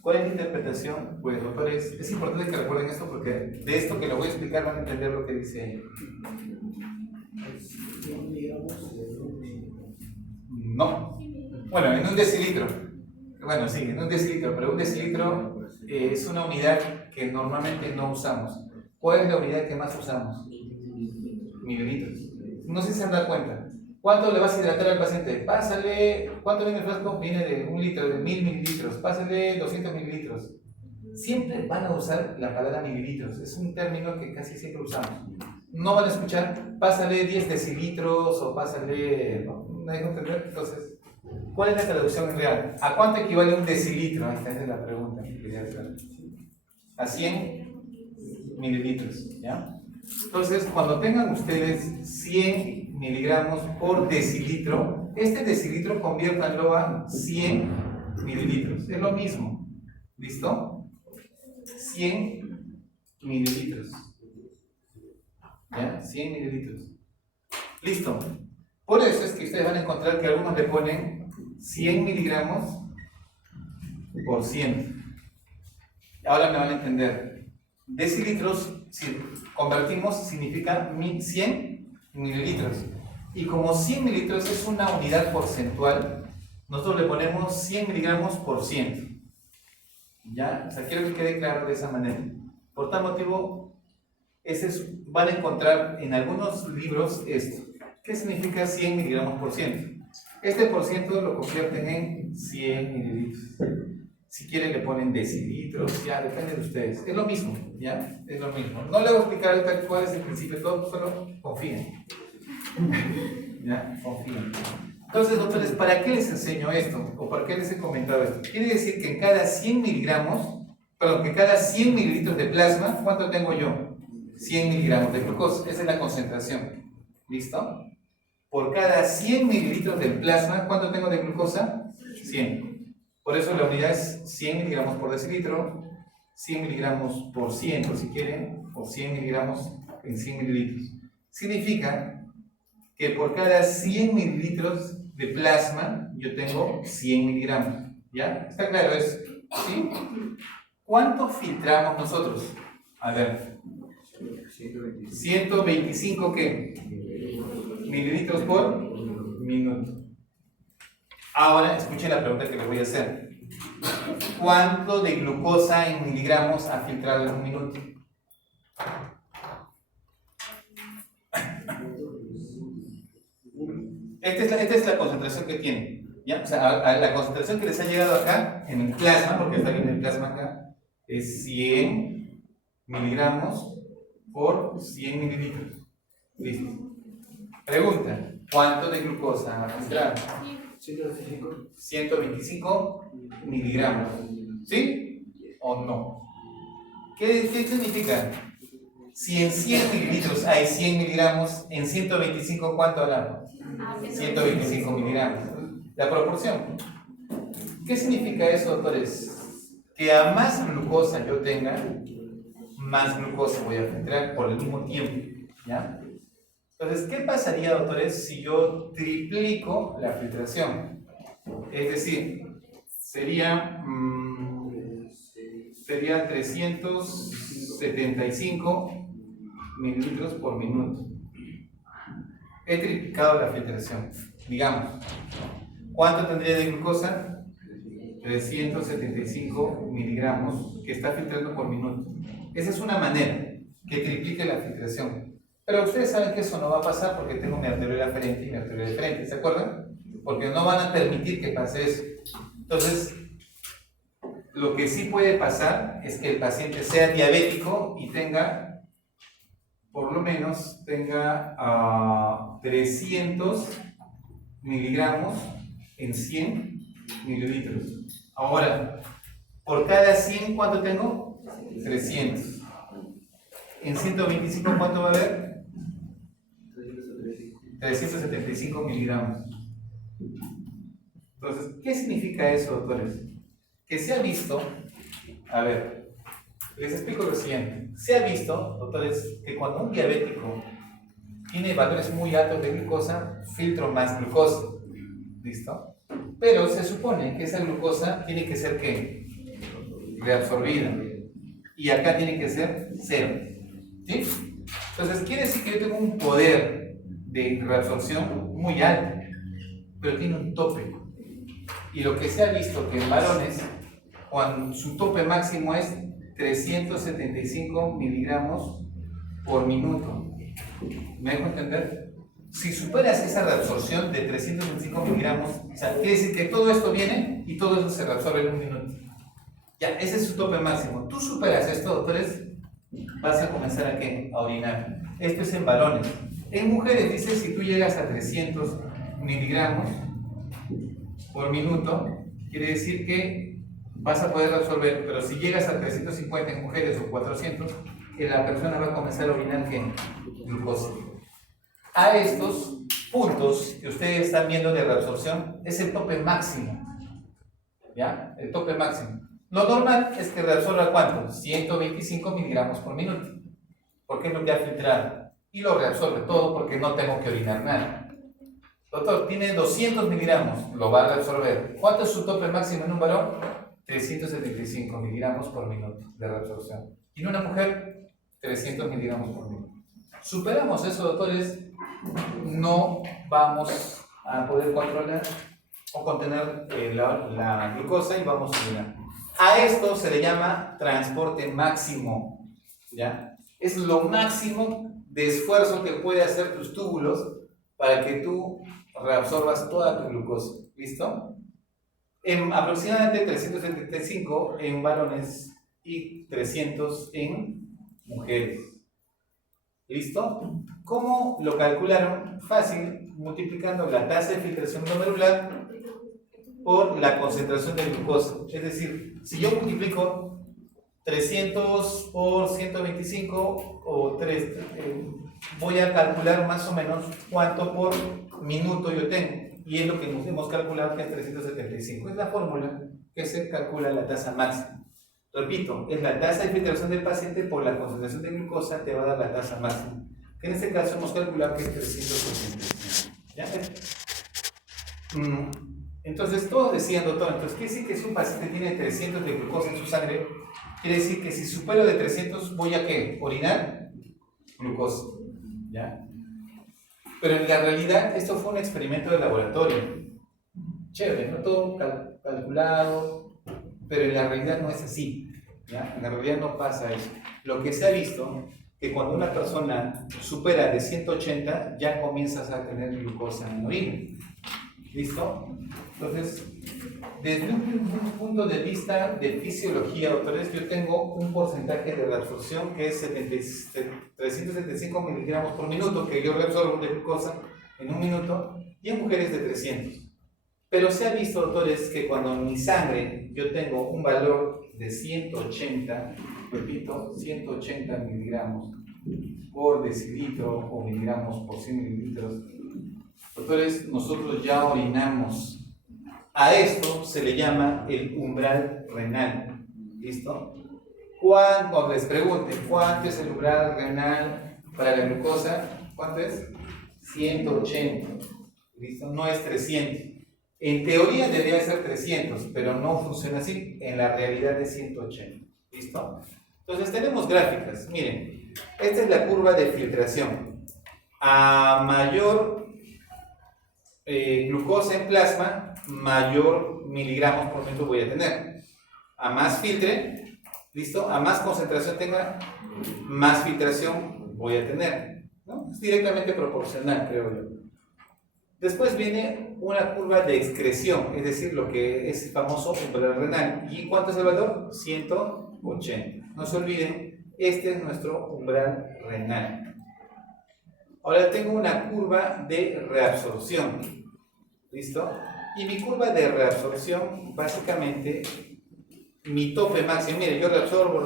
¿Cuál es la interpretación? Pues, doctores, es importante que recuerden esto porque de esto que lo voy a explicar van a entender lo que dice ahí. No. Bueno, en un decilitro. Bueno, sí, en un decilitro, pero un decilitro es una unidad que normalmente no usamos. ¿Cuál es la unidad que más usamos? Mililitros. No sé si se han dado cuenta. ¿Cuánto le vas a hidratar al paciente? Pásale, ¿cuánto viene el frasco? Viene de 1 litro, de 1000 mililitros. Pásale 200 mililitros. Siempre van a usar la palabra mililitros. Es un término que casi siempre usamos. No van a escuchar, pásale 10 decilitros o pásale. ¿No? ¿Me dejo entender? Entonces, ¿cuál es la traducción real? ¿A cuánto equivale un decilitro? Esta es la pregunta que quería hacer. A 100 mililitros. ¿Ya? Entonces, cuando tengan ustedes 100 miligramos por decilitro, este decilitro conviértanlo a 100 mililitros. Es lo mismo. ¿Listo? 100 mililitros. ¿Ya? 100 mililitros. Listo. Por eso es que ustedes van a encontrar que algunos le ponen 100 miligramos por 100. Ahora me van a entender. Decilitros, si convertimos, significa 100 mililitros. Y como 100 mililitros es una unidad porcentual, nosotros le ponemos 100 miligramos por 100. ¿Ya? O sea, quiero que quede claro de esa manera. Por tal motivo, van a encontrar en algunos libros esto. ¿Qué significa 100 miligramos por 100? Este por ciento lo convierten en 100 mililitros. Si quieren le ponen decilitros, ya depende de ustedes. Es lo mismo, ¿ya? Es lo mismo. No le voy a explicar ahorita cuál es el principio, todo, solo confíen. ¿Ya? Confíen. Entonces, doctores, ¿para qué les enseño esto? ¿O para qué les he comentado esto? Quiere decir que en cada 100 miligramos, perdón, que cada 100 mililitros de plasma, ¿cuánto tengo yo? 100 miligramos de glucosa. Esa es la concentración. ¿Listo? Por cada 100 mililitros de plasma, ¿cuánto tengo de glucosa? 100. Por eso la unidad es 100 miligramos por decilitro, 100 miligramos por 100, por si quieren, o 100 miligramos en 100 mililitros. Significa que por cada 100 mililitros de plasma yo tengo 100 miligramos. ¿Ya? ¿Está claro eso? ¿Sí? ¿Cuánto filtramos nosotros? A ver. 125 ¿qué? Mililitros por minuto. Ahora escuchen la pregunta que les voy a hacer. ¿Cuánto de glucosa en miligramos ha filtrado en un minuto? Esta es la concentración que tiene. ¿Ya? O sea, a la concentración que les ha llegado acá, en el plasma, porque está bien el plasma acá, es 100 miligramos por 100 mililitros. Listo. Pregunta, ¿cuánto de glucosa ha filtrado? 125 miligramos. ¿Sí? ¿O no? ¿Qué significa? Si en 100 mililitros hay 100 miligramos, en 125 ¿cuánto hablamos? 125 miligramos. La proporción. ¿Qué significa eso, doctores? Que a más glucosa yo tenga, más glucosa voy a filtrar por el mismo tiempo. ¿Ya? Entonces, ¿qué pasaría, doctores, si yo triplico la filtración? Es decir, sería 375 mililitros por minuto. He triplicado la filtración. Digamos, ¿cuánto tendría de glucosa? 375 miligramos que está filtrando por minuto. Esa es una manera que triplique la filtración. Pero ustedes saben que eso no va a pasar porque tengo mi arteria aferente y mi arteria deferente, ¿se acuerdan? Porque no van a permitir que pase eso. Entonces, lo que sí puede pasar es que el paciente sea diabético y tenga, por lo menos, tenga 300 miligramos en 100 mililitros. Ahora, por cada 100, ¿cuánto tengo? 300. En 125, ¿cuánto va a haber? 375 miligramos. Entonces, ¿qué significa eso, doctores? Que se ha visto, a ver, les explico lo siguiente. Se ha visto, doctores, que cuando un diabético tiene valores muy altos de glucosa, filtro más glucosa. ¿Listo? Pero se supone que esa glucosa tiene que ser, ¿qué? Reabsorbida. Y acá tiene que ser cero. ¿Sí? Entonces, quiere decir que yo tengo un poder de reabsorción muy alto, pero tiene un tope. Y lo que se ha visto que en varones, cuando su tope máximo es 375 miligramos por minuto. ¿Me dejo entender? Si superas esa reabsorción de 325 miligramos, o sea, quiere decir que todo esto viene y todo eso se reabsorbe en un minuto. Ya, ese es su tope máximo. Tú superas esto, doctores, vas a comenzar a ¿qué? A orinar. Esto es en varones. En mujeres dice, si tú llegas a 300 miligramos por minuto, quiere decir que vas a poder reabsorber, pero si llegas a 350 en mujeres o 400, que la persona va a comenzar a orinar ¿qué? Glucosa. A estos puntos que ustedes están viendo de reabsorción es el tope máximo. ¿Ya? El tope máximo. Lo normal es que reabsorba ¿cuánto? 125 miligramos por minuto, porque es lo que ha filtrado. Y lo reabsorbe todo porque no tengo que orinar nada. Doctor, tiene 200 miligramos, lo va a reabsorber. ¿Cuánto es su tope máximo en un varón? 375 miligramos por minuto de reabsorción. Y en una mujer, 300 miligramos por minuto. Superamos eso, doctores, no vamos a poder controlar o contener la glucosa y vamos a orinar. A esto se le llama transporte máximo. ¿Ya? Es lo máximo de esfuerzo que puede hacer tus túbulos para que tú reabsorbas toda tu glucosa. ¿Listo? En aproximadamente 375 en varones y 300 en mujeres. ¿Listo? ¿Cómo lo calcularon? Fácil, multiplicando la tasa de filtración glomerular por la concentración de glucosa. Es decir, si yo multiplico 300 por 125 o 3, voy a calcular más o menos cuánto por minuto yo tengo. Y es lo que hemos calculado, que es 375. Es la fórmula que se calcula la tasa máxima. Repito, es la tasa de filtración del paciente por la concentración de glucosa te va a dar la tasa máxima. Que en este caso hemos calculado que es 375. ¿Ya? Entonces, todos decían, doctor, entonces quiere decir que si un paciente tiene 300 de glucosa en su sangre, quiere decir que si supero de 300, ¿voy a qué? Orinar glucosa. ¿Ya? Pero en la realidad, esto fue un experimento de laboratorio. Chévere, ¿no? Todo calculado, pero en la realidad no es así. ¿Ya? En la realidad no pasa eso. Lo que se ha visto que cuando una persona supera de 180, ya comienzas a tener glucosa en orina. ¿Listo? Entonces, desde un punto de vista de fisiología, doctores, yo tengo un porcentaje de reabsorción que es 375 miligramos por minuto, que yo reabsorbo de glucosa en un minuto, y en mujeres de 300. Pero se ha visto, doctores, que cuando en mi sangre yo tengo un valor de 180, repito, 180 miligramos por decilitro o miligramos por 100 mililitros, doctores, nosotros ya orinamos. A esto se le llama el umbral renal. ¿Listo? Cuando les pregunten cuánto es el umbral renal para la glucosa, ¿cuánto es? 180. ¿Listo? No es 300. En teoría debería ser 300, pero no funciona así. En la realidad es 180. ¿Listo? Entonces tenemos gráficas. Miren, esta es la curva de filtración. A mayor glucosa en plasma, mayor miligramos por minuto voy a tener. A más filtre, ¿listo? A más concentración tenga, más filtración voy a tener, ¿no? Es directamente proporcional, creo yo. Después viene una curva de excreción, es decir, lo que es el famoso umbral renal. ¿Y cuánto es el valor? 180. No se olviden, este es nuestro umbral renal. Ahora tengo una curva de reabsorción. ¿Listo? Y mi curva de reabsorción, básicamente, mi tope máximo, mire, yo reabsorbo,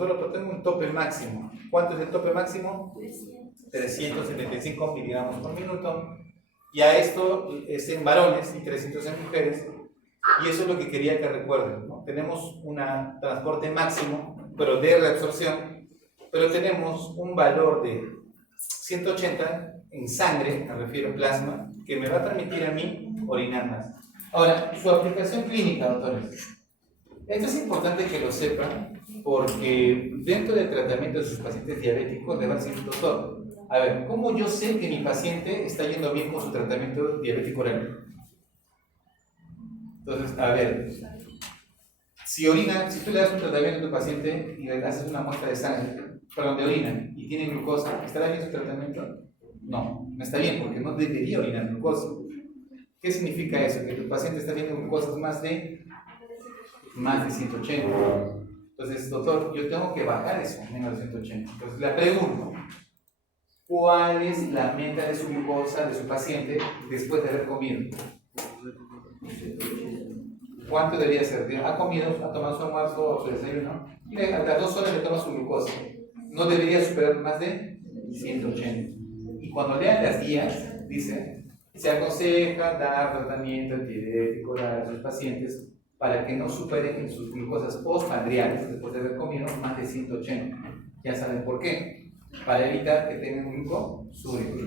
pero tengo un tope máximo. ¿Cuánto es el tope máximo? 375 miligramos por minuto. Y a esto es en varones y 300 en mujeres. Y eso es lo que quería que recuerden, ¿no? Tenemos un transporte máximo, pero de reabsorción, pero tenemos un valor de 180 en sangre, me refiero a plasma, que me va a permitir a mí orinar más. Ahora, su aplicación clínica, doctores. Esto es importante que lo sepan, porque dentro del tratamiento de sus pacientes diabéticos le va a decir, doctor, a ver, ¿cómo yo sé que mi paciente está yendo bien con su tratamiento diabético oral? Entonces, a ver, si tú le das un tratamiento a tu paciente y le haces una muestra de sangre, perdón, de orina, y tiene glucosa, ¿estará bien su tratamiento? No, no está bien, porque no debería orinar glucosa. ¿Qué significa eso? Que tu paciente está viendo glucosas más de 180. Entonces, doctor, yo tengo que bajar eso, menos de 180. Entonces, le pregunto, ¿cuál es la meta de su glucosa de su paciente después de haber comido? ¿Cuánto debería ser? ¿Ha comido, ha tomado su almuerzo o su desayuno? Y a las 2 horas le toma su glucosa. No debería superar más de 180. Y cuando lean las guías, dice, se aconseja dar tratamiento antidiabético a sus pacientes para que no superen sus glucosas postprandiales después de haber comido más de 180. Ya saben por qué. Para evitar que tengan un glucosúrico.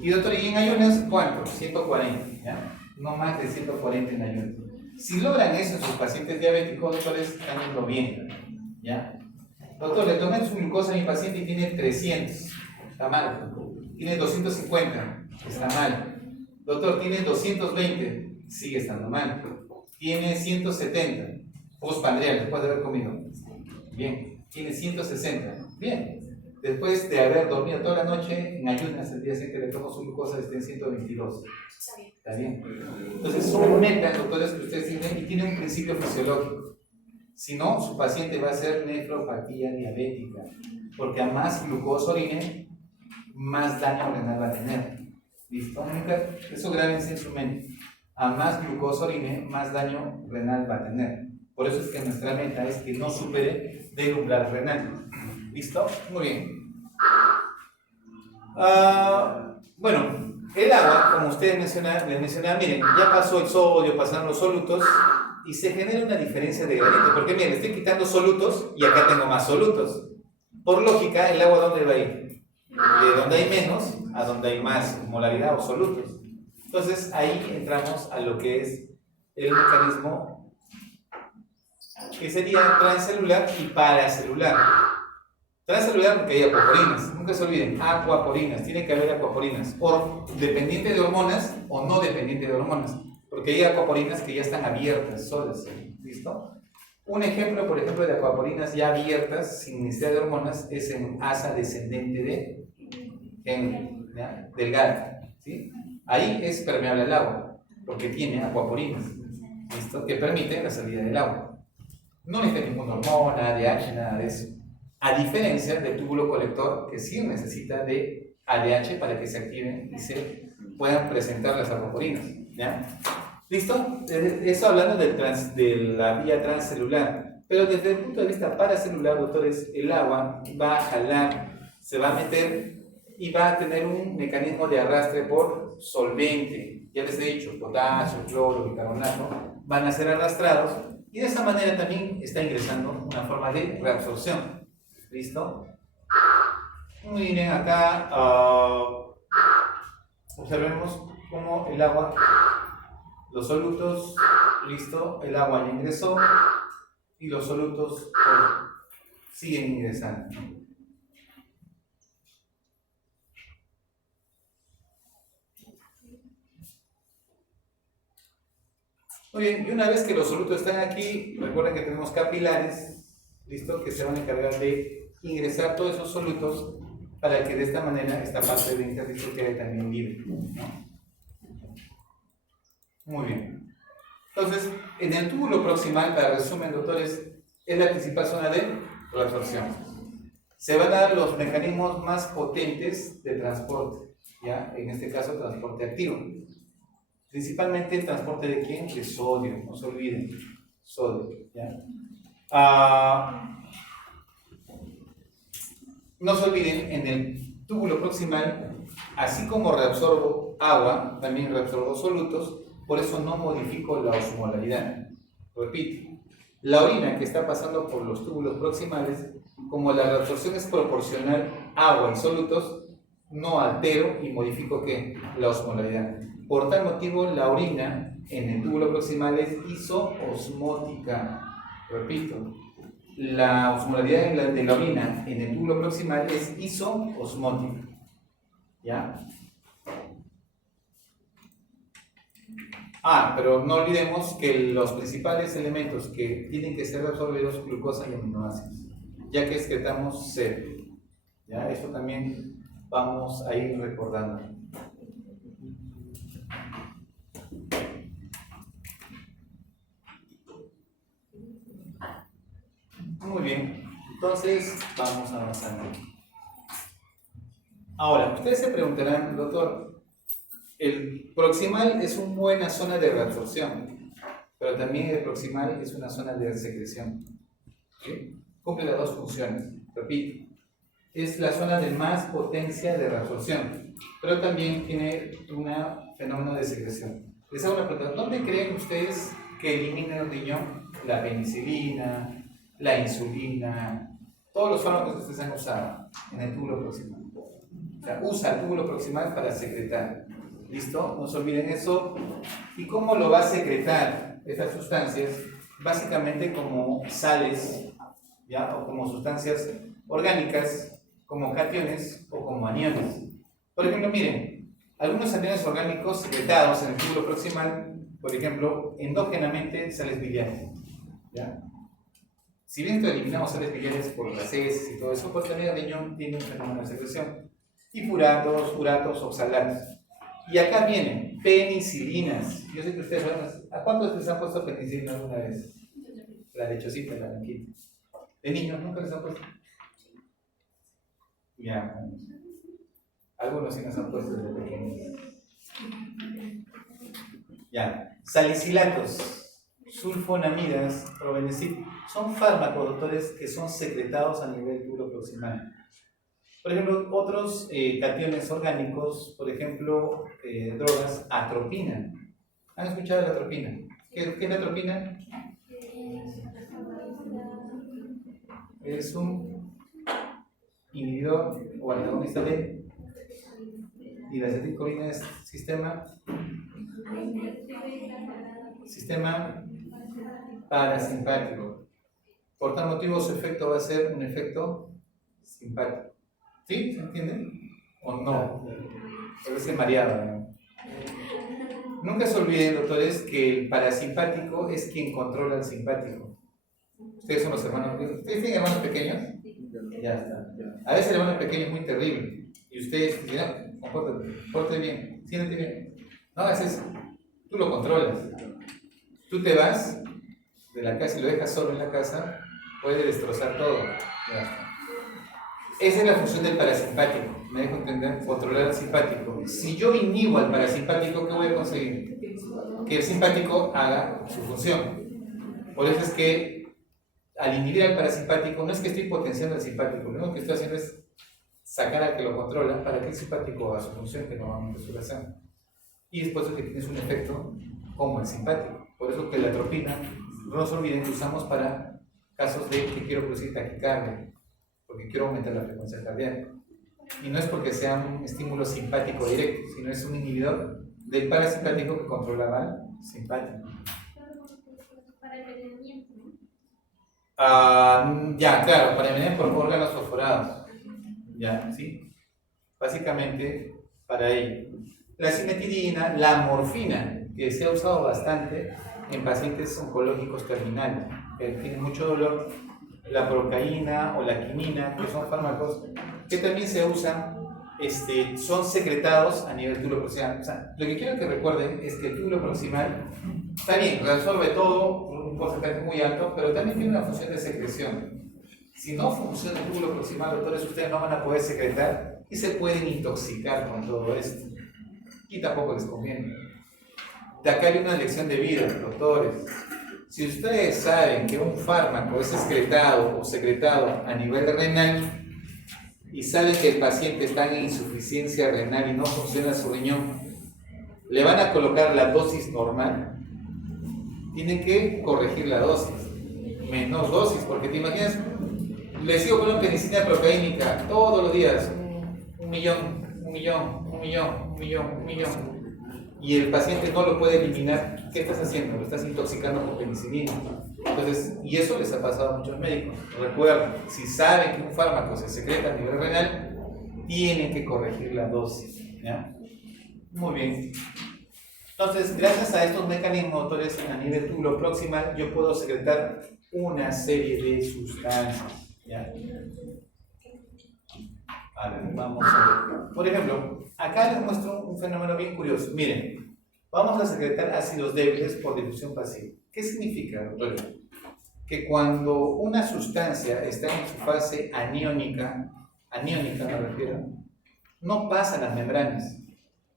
Y doctor, ¿y en ayunas cuánto? 140, ¿ya? No más de 140 en ayunas. Si logran eso en sus pacientes diabéticos, doctores, están yendo bien, ¿ya? Doctor, le tomé su glucosa a mi paciente y tiene 300, está mal. Tiene 250, está mal. Doctor, tiene 220, sigue estando mal. Tiene 170, postprandial, después de haber comido. Bien. Tiene 160, bien. Después de haber dormido toda la noche, en ayunas, el día siguiente le tomó su glucosa, está en 122. ¿Está bien? Entonces son metas, doctores, que ustedes tienen y tienen un principio fisiológico. Si no, su paciente va a ser nefropatía diabética, porque a más glucosa orine, más daño renal va a tener. ¿Listo? Eso grábense en su mente. A más glucosa orine, más daño renal va a tener. Por eso es que nuestra meta es que no supere del umbral renal. ¿Listo? Muy bien. Bueno, el agua, como ustedes les mencionaban, miren, ya pasó el sodio, pasaron los solutos y se genera una diferencia de gradiente. Porque miren, estoy quitando solutos y acá tengo más solutos. Por lógica, ¿el agua dónde va a ir? De donde hay menos a donde hay más molaridad o solutos. Entonces ahí entramos a lo que es el mecanismo que sería transcelular y paracelular. Transcelular porque hay acuaporinas, nunca se olviden, acuaporinas, tiene que haber acuaporinas, o dependiente de hormonas o no dependiente de hormonas, porque hay acuaporinas que ya están abiertas, solas, ¿listo? Un ejemplo, por ejemplo, de acuaporinas ya abiertas, sin necesidad de hormonas, es en asa descendente de gen, delgada, ¿sí? Ahí es permeable al agua, porque tiene acuaporinas, ¿listo? Que permiten la salida del agua. No necesita ninguna hormona, ADH, nada de eso. A diferencia del túbulo colector, que sí necesita de ADH para que se activen y se puedan presentar las acuaporinas, ¿ya? ¿Listo? Eso hablando de la vía transcelular. Pero desde el punto de vista paracelular, doctores, el agua va a jalar, se va a meter y va a tener un mecanismo de arrastre por solvente. Ya les he dicho, potasio, cloro, bicarbonato, van a ser arrastrados y de esa manera también está ingresando una forma de reabsorción. ¿Listo? Miren acá, observemos cómo el agua, los solutos, listo, el agua ya ingresó y los solutos siguen ingresando. Muy bien, y una vez que los solutos están aquí, recuerden que tenemos capilares, listo, que se van a encargar de ingresar todos esos solutos para que de esta manera esta parte de intersticio quede también libre, ¿no? Muy bien. Entonces, en el túbulo proximal, para resumen, doctores, es la principal zona de reabsorción. Se van a dar los mecanismos más potentes de transporte, ¿ya? En este caso, transporte activo. Principalmente el transporte de quién? De sodio, no se olviden, sodio, ¿ya? No se olviden, en el túbulo proximal, así como reabsorbo agua, también reabsorbo solutos, por eso no modifico la osmolaridad. Repito, la orina que está pasando por los túbulos proximales, como la reabsorción es proporcional agua y solutos, no altero y modifico ¿qué? La osmolaridad. Por tal motivo, la orina en el túbulo proximal es isoosmótica. Repito, la osmolaridad de la orina en el túbulo proximal es isoosmótica. ¿Ya? Pero no olvidemos que los principales elementos que tienen que ser absorbidos son glucosa y aminoácidos, ya que excretamos sed. ¿Ya? Esto también vamos a ir recordando. Muy bien, entonces vamos avanzando. Ahora, ustedes se preguntarán, doctor, el proximal es una buena zona de reabsorción, pero también el proximal es una zona de secreción. ¿Sí? Cumple las dos funciones, repito. Es la zona de más potencia de reabsorción, pero también tiene un fenómeno de secreción. Les hago una pregunta, ¿dónde creen ustedes que elimina el riñón la penicilina, la insulina, todos los fármacos que ustedes han usado en el túbulo proximal? O sea, usa el túbulo proximal para secretar. ¿Listo? No se olviden eso. ¿Y cómo lo va a secretar estas sustancias? Básicamente como sales, ¿ya? O como sustancias orgánicas, como cationes o como aniones. Por ejemplo, miren, algunos aniones orgánicos secretados en el túbulo proximal, por ejemplo, endógenamente sales biliares, ¿ya? Si bien eliminamos sales biliares por las heces y todo eso, pues también el riñón tiene un fenómeno de secreción. Y furatos, oxalatos. Y acá vienen penicilinas. Yo sé que ustedes saben, ¿a cuántos les han puesto penicilina alguna vez? La lechosita, la blanquita. ¿De niños nunca les han puesto? Ya. Algunos sí nos han puesto desde pequeños. Ya. Salicilatos, sulfonamidas, probenecid, son fármacos, doctores, que son secretados a nivel túbulo proximal. Por ejemplo, otros cationes orgánicos, por ejemplo, drogas, atropina. ¿Han escuchado de la atropina? ¿Qué es la atropina? Es un inhibidor o antagonista de y la acetilcolina es sistema parasimpático. Por tal motivo su efecto va a ser un efecto simpático. ¿Sí? ¿Se entiende? ¿O no? Parece mareado, ¿no? Nunca se olviden, doctores, que el parasimpático es quien controla al simpático. Ustedes son los hermanos. ¿Ustedes tienen hermanos pequeños? Ya está. A veces el hermano pequeño es muy terrible. Y ustedes dicen, no, compórtate bien, siéntate bien. No hagas eso. Tú lo controlas. Tú te vas de la casa y lo dejas solo en la casa, puede destrozar todo. Ya está. Esa es la función del parasimpático. Me dejo entender, controlar al simpático. Si yo inhibo al parasimpático, ¿qué voy a conseguir? Que el simpático haga su función. Por eso es que al inhibir al parasimpático, no es que estoy potenciando al simpático, lo único que estoy haciendo es sacar al que lo controla para que el simpático haga su función que normalmente suele hacer. Y es por eso que tienes un efecto como el simpático. Por eso que la atropina, no nos olviden que usamos para casos de que quiero producir taquicardia, porque quiero aumentar la frecuencia cardíaca. Y no es porque sea un estímulo simpático directo, sino es un inhibidor del parasimpático que controla al simpático. Para el envenenamiento, ¿no? Ya, claro, para envenenar por órganos fosforados. Ya, ¿sí? Básicamente para ello. La cimetidina, la morfina, que se ha usado bastante en pacientes oncológicos terminales, que tienen mucho dolor, la procaína o la quinina, que son fármacos que también se usan, son secretados a nivel túbulo proximal. O sea, lo que quiero que recuerden es que el túbulo proximal está bien, resuelve todo, un porcentaje muy alto, pero también tiene una función de secreción. Si no funciona el túbulo proximal, doctores, ustedes no van a poder secretar y se pueden intoxicar con todo esto. Y tampoco les conviene. De acá hay una lección de vida, doctores. Si ustedes saben que un fármaco es excretado o secretado a nivel renal y saben que el paciente está en insuficiencia renal y no funciona su riñón, le van a colocar la dosis normal, tienen que corregir la dosis, menos dosis, porque te imaginas, le sigo con una penicilina procaínica todos los días, un millón, y el paciente no lo puede eliminar. ¿Qué estás haciendo? Lo estás intoxicando con penicilina. Entonces, y eso les ha pasado a muchos médicos. Recuerden, si saben que un fármaco se secreta a nivel renal, tienen que corregir la dosis. ¿Ya? Muy bien. Entonces, gracias a estos mecanismos motores a nivel túbulo proximal, yo puedo secretar una serie de sustancias. ¿Ya? A ver, vamos a ver. Por ejemplo, acá les muestro un fenómeno bien curioso. Miren, vamos a secretar ácidos débiles por difusión pasiva. ¿Qué significa, doctor? Que cuando una sustancia está en su fase aniónica me refiero, no pasa las membranas.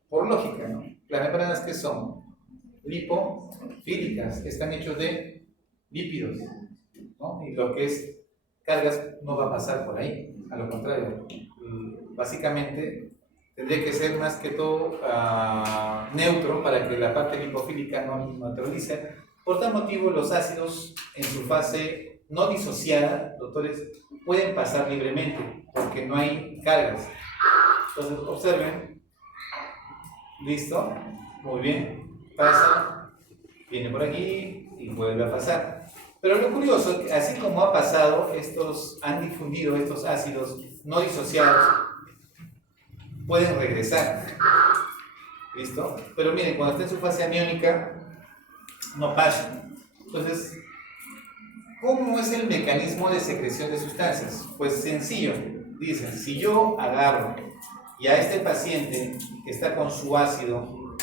Por lógica, ¿no? Las membranas, ¿qué son? Lipofílicas, que están hechos de lípidos, ¿no? Y lo que es cargas no va a pasar por ahí, a lo contrario. Básicamente tendría que ser más que todo neutro para que la parte lipofílica no neutralice. Por tal motivo, los ácidos en su fase no disociada, doctores, pueden pasar libremente porque no hay cargas. Entonces, observen. ¿Listo? Muy bien. Pasa, viene por aquí y vuelve a pasar. Pero lo curioso, así como ha pasado, han difundido estos ácidos no disociados, pueden regresar. ¿Listo? Pero miren, cuando está en su fase aniónica, no pasa. Entonces, ¿cómo es el mecanismo de secreción de sustancias? Pues sencillo. Dicen, si yo agarro y a este paciente que está con su ácido,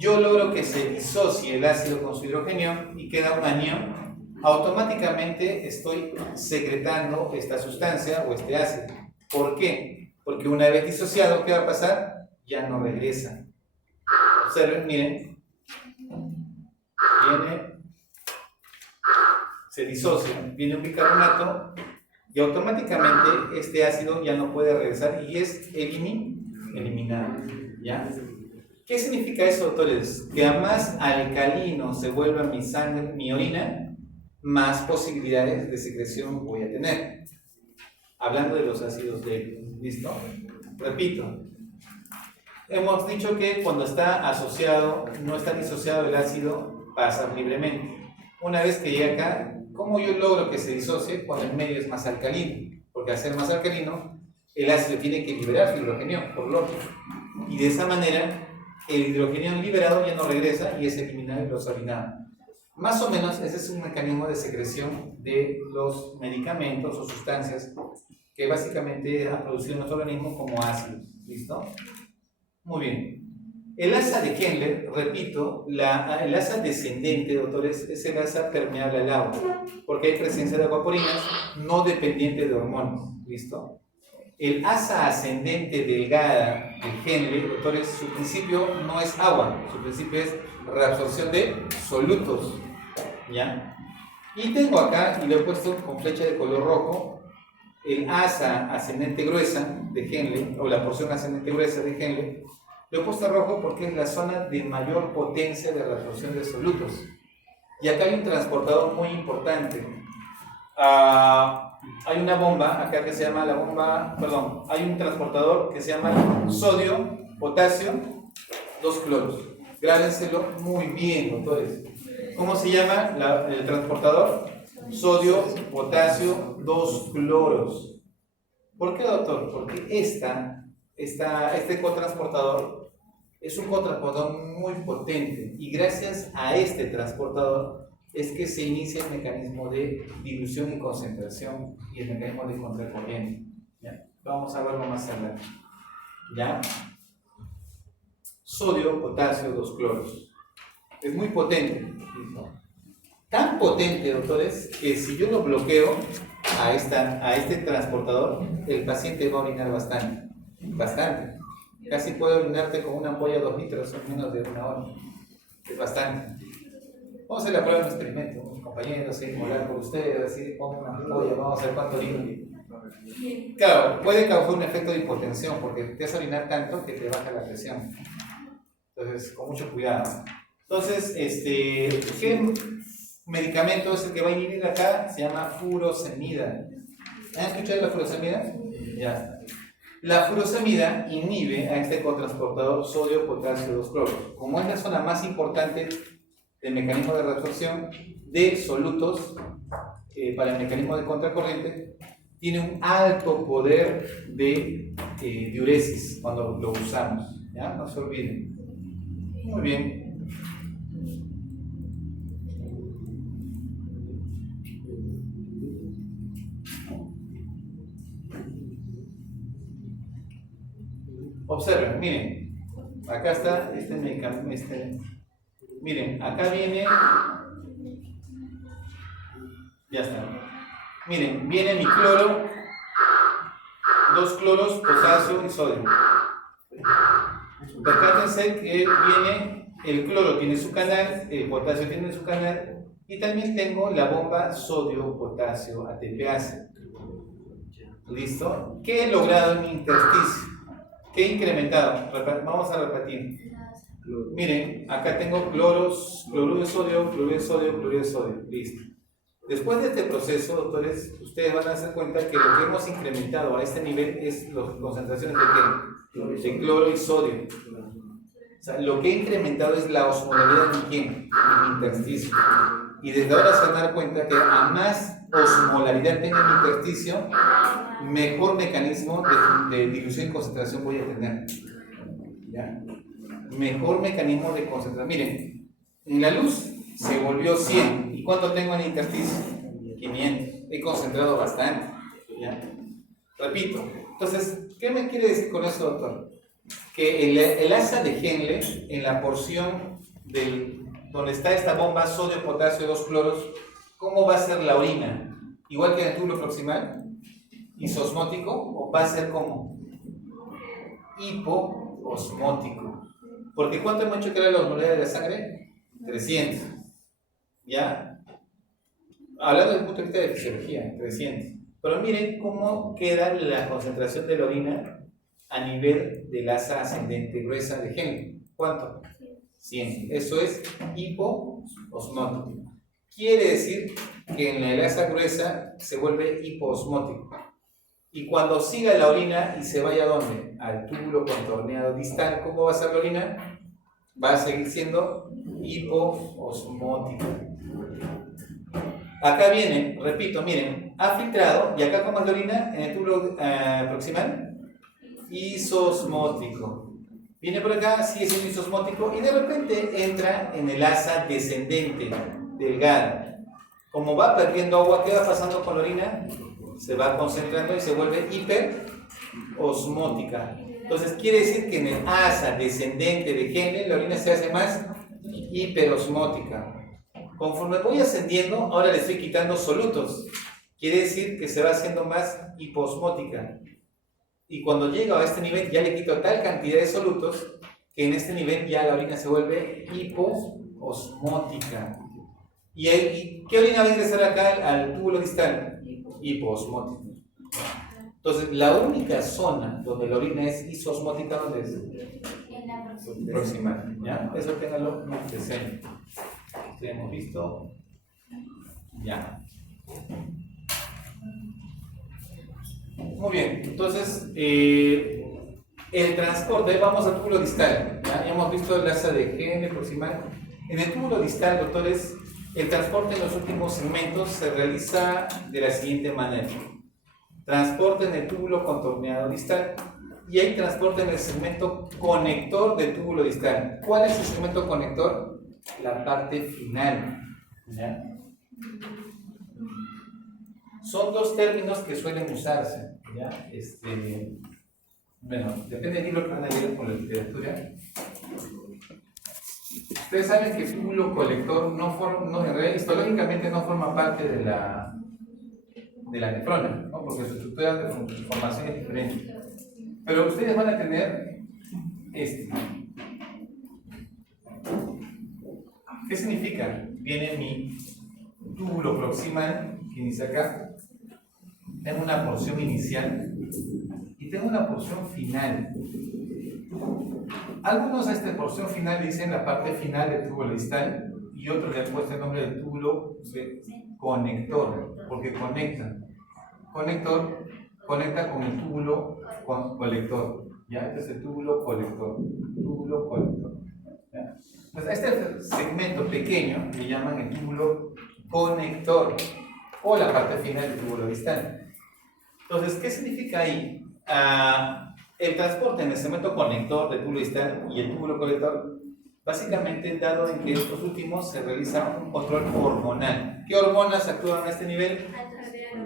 yo logro que se disocie el ácido con su hidrogenio y queda un anión, automáticamente estoy secretando esta sustancia o este ácido. ¿Por qué? Porque una vez disociado, ¿qué va a pasar? Ya no regresa. Observen, miren. Se disocia, viene un bicarbonato y automáticamente este ácido ya no puede regresar y es eliminado. ¿Ya? ¿Qué significa eso, doctores? Que a más alcalino se vuelva mi sangre, mi orina, más posibilidades de secreción voy a tener. Hablando de los ácidos débiles, ¿listo? Repito, Hemos dicho que cuando está asociado, no está disociado el ácido, pasa libremente. Una vez que llega acá, ¿cómo yo logro que se disocie? Cuando el medio es más alcalino. Porque al ser más alcalino, el ácido tiene que liberar su hidrogenio, por lógica. Y de esa manera, el hidrogenio liberado ya no regresa y es eliminado y hidrosalinado. Más o menos, ese es un mecanismo de secreción de los medicamentos o sustancias que básicamente han producido nuestro organismo como ácidos. ¿Listo? Muy bien. El asa de Henle, repito, el asa descendente, doctores, es el asa permeable al agua, porque hay presencia de acuaporinas no dependiente de hormonas. ¿Listo? El asa ascendente delgada de Henle, doctores, su principio no es agua, su principio es reabsorción de solutos. ¿Ya? Y tengo acá, y lo he puesto con flecha de color rojo, el asa ascendente gruesa de Henle, o la porción ascendente gruesa de Henle. Lo he puesto rojo porque es la zona de mayor potencia de reabsorción de solutos. Y acá hay un transportador muy importante. Hay una bomba acá que se llama hay un transportador que se llama sodio, potasio, 2 cloros. Grábenselo muy bien, doctores. ¿Cómo se llama el transportador? Sodio, potasio, 2 cloros. ¿Por qué, doctor? Porque este cotransportador es un cotransportador muy potente y gracias a este transportador es que se inicia el mecanismo de dilución y concentración y el mecanismo de contracorriente. ¿Ya? Vamos a verlo más adelante. ¿Ya? Sodio, potasio, 2 cloros. Es muy potente. ¿No? Tan potente, doctores, que si yo lo bloqueo a este transportador, el paciente va a orinar bastante. Bastante. Casi puede orinarte con una ampolla de 2 litros en menos de 1 hora. Es bastante. Vamos a hacer la prueba de un experimento. Mis compañeros, hablar con ustedes, así, pongan una ampolla, vamos a ver cuánto orino. Claro, puede causar un efecto de hipotensión porque te vas a orinar tanto que te baja la presión. Entonces, con mucho cuidado. Entonces, ¿qué medicamento es el que va a inhibir acá? Se llama furosemida. ¿Han escuchado la furosemida? Ya está. La furosemida inhibe a este cotransportador sodio, potasio, 2 cloros. Como es la zona más importante del mecanismo de reabsorción de solutos para el mecanismo de contracorriente, tiene un alto poder de diuresis cuando lo usamos. ¿Ya? No se olviden. Muy bien. Observen, miren, acá está este medicamento, miren, acá viene, ya está, miren, viene mi cloro, 2 cloros, potasio y sodio. Percátense que viene, el cloro tiene su canal, el potasio tiene su canal, y también tengo la bomba sodio, potasio, ATPase. ¿Listo? ¿Qué he logrado en mi intersticio? ¿Qué he incrementado? Vamos a repetir. Miren, acá tengo cloros, cloruro de sodio, cloruro de sodio, cloruro de sodio. Listo. Después de este proceso, doctores, ustedes van a darse cuenta que lo que hemos incrementado a este nivel es las concentraciones de ¿qué? De cloro y sodio. O sea, lo que he incrementado es la osmolaridad de ¿quién? En mi intersticio. Y desde ahora se van a dar cuenta que a más osmolaridad tenga mi intersticio, mejor mecanismo de dilución y concentración voy a tener. ¿Ya? Mejor mecanismo de concentración. Miren, en la luz se volvió 100. ¿Y cuánto tengo en el intersticio? 500. He concentrado bastante. ¿Ya? Repito. Entonces, ¿qué me quiere decir con eso, doctor? Que el asa de Henle, en la porción donde está esta bomba sodio, potasio, 2 cloros, ¿cómo va a ser la orina? Igual que en el túbulo proximal, isosmótico, o va a ser como hipoosmótico. Porque ¿cuánto hemos hecho que era la osmolaridad de la sangre? 300. ¿Ya? Hablando desde el punto de vista de fisiología, 300. Pero miren cómo queda la concentración de la orina a nivel del asa ascendente gruesa de Henle. ¿Cuánto? 100. Eso es hipoosmótico. Quiere decir que en la asa gruesa se vuelve hipoosmótico. Y cuando siga la orina y se vaya ¿a dónde? Al túbulo contorneado distal, ¿cómo va a ser la orina? Va a seguir siendo hipoosmótica. Acá viene, repito, miren, ha filtrado, y acá ¿cómo es la orina? En el túbulo proximal, isosmótico. Viene por acá, sigue siendo isosmótico, y de repente entra en el asa descendente, delgada. Como va perdiendo agua, ¿qué va pasando con la orina? Se va concentrando y se vuelve hiperosmótica. Entonces quiere decir que en el asa descendente de Henle la orina se hace más hiperosmótica. Conforme voy ascendiendo, ahora le estoy quitando solutos. Quiere decir que se va haciendo más hiposmótica. Y cuando llego a este nivel ya le quito tal cantidad de solutos que en este nivel ya la orina se vuelve hipoosmótica. ¿Y qué orina va a ingresar acá al túbulo distal? Hipoosmótica. Entonces, la única zona donde la orina es isosmótica, ¿dónde es? En la próxima. Proximal, ¿ya? Eso ténganlo presente. Esto ya hemos visto. Ya. Muy bien, entonces, el transporte, vamos al túbulo distal. Ya hemos visto el asa de Henle proximal. En el túbulo distal, doctores, el transporte en los últimos segmentos se realiza de la siguiente manera. Transporte en el túbulo contorneado distal y hay transporte en el segmento conector del túbulo distal. ¿Cuál es el segmento conector? La parte final. ¿Ya? Son dos términos que suelen usarse. ¿Ya? Bueno, depende del libro que van a leer con la literatura. Ustedes saben que el túbulo colector histológicamente no forma parte de la nefrona, ¿no? Porque su estructura de formación es diferente. Pero ustedes van a tener ¿Qué significa? Viene mi túbulo proximal, que inicia acá. Tengo una porción inicial y tengo una porción final. Algunos a esta porción final dicen la parte final del túbulo distal y otros le han puesto el nombre del túbulo conector, porque conectan. Conector conecta con el túbulo colector. ¿Ya? Este es el túbulo colector. Túbulo colector. ¿Ya? Pues a este segmento pequeño le llaman el túbulo conector o la parte final del túbulo distal. Entonces, ¿qué significa ahí? El transporte en el segmento conector del túbulo distal y el túbulo colector, básicamente dado en que estos últimos se realiza un control hormonal. ¿Qué hormonas actúan a este nivel?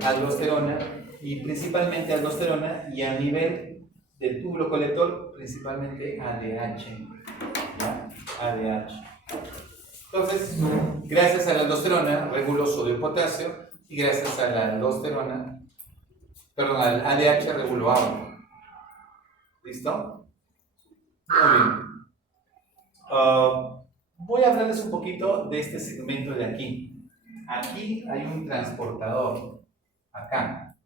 Aldosterona, y principalmente aldosterona, y a nivel del túbulo colector, principalmente ADH. ¿Ya? ADH. Entonces, gracias a la aldosterona regulo sodio y potasio, y gracias a la aldosterona, al ADH regulo agua. ¿Listo? Muy bien. Voy a hablarles un poquito de este segmento de aquí. Aquí hay un transportador. Acá.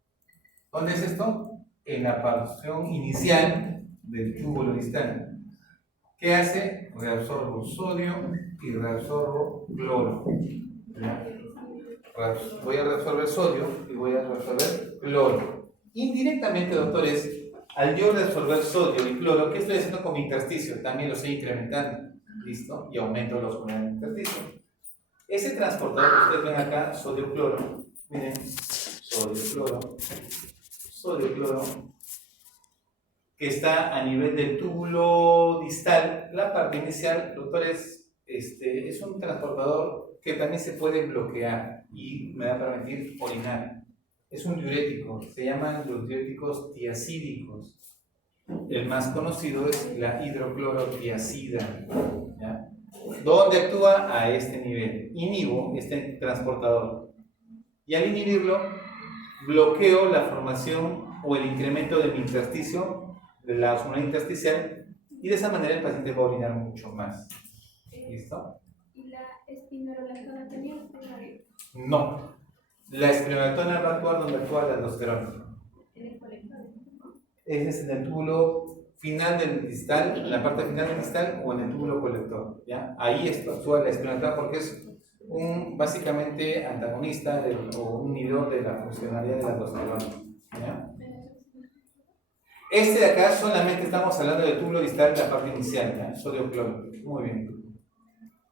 ¿Dónde es esto? En la porción inicial del túbulo distal. ¿Qué hace? Reabsorbo sodio y reabsorbo cloro. ¿Ya? Voy a reabsorber sodio y voy a reabsorber cloro. Indirectamente, doctores, al yo reabsorber sodio y cloro, ¿qué estoy haciendo con mi intersticio? También lo estoy incrementando. ¿Listo? Y aumento los con el intersticio. Ese transportador que ustedes ven acá, sodio-cloro, miren, sodio-cloro, que está a nivel del túbulo distal, la parte inicial, doctores, es un transportador que también se puede bloquear y me va a permitir orinar. Es un diurético, se llaman los diuréticos tiacídicos. El más conocido es la hidroclorotiacida. ¿Ya? ¿Dónde actúa? A este nivel. Inhibo este transportador. Y al inhibirlo, bloqueo la formación o el incremento de mi intersticio, de la osmolalidad intersticial, y de esa manera el paciente va a orinar mucho más. ¿Listo? ¿Y la espironolactona también está abierta? No. La espironolactona va a actuar donde actúa la aldosterona. En el colector. Ese es en el túbulo final del distal, en la parte final del distal o en el túbulo colector. ¿Ya? Ahí actúa la espironolactona porque es básicamente antagonista o un inhibidor de la funcionalidad de la aldosterona. ¿Ya? Este de acá solamente estamos hablando del túbulo distal de la parte inicial, ¿ya? Sodio cloro. Muy bien.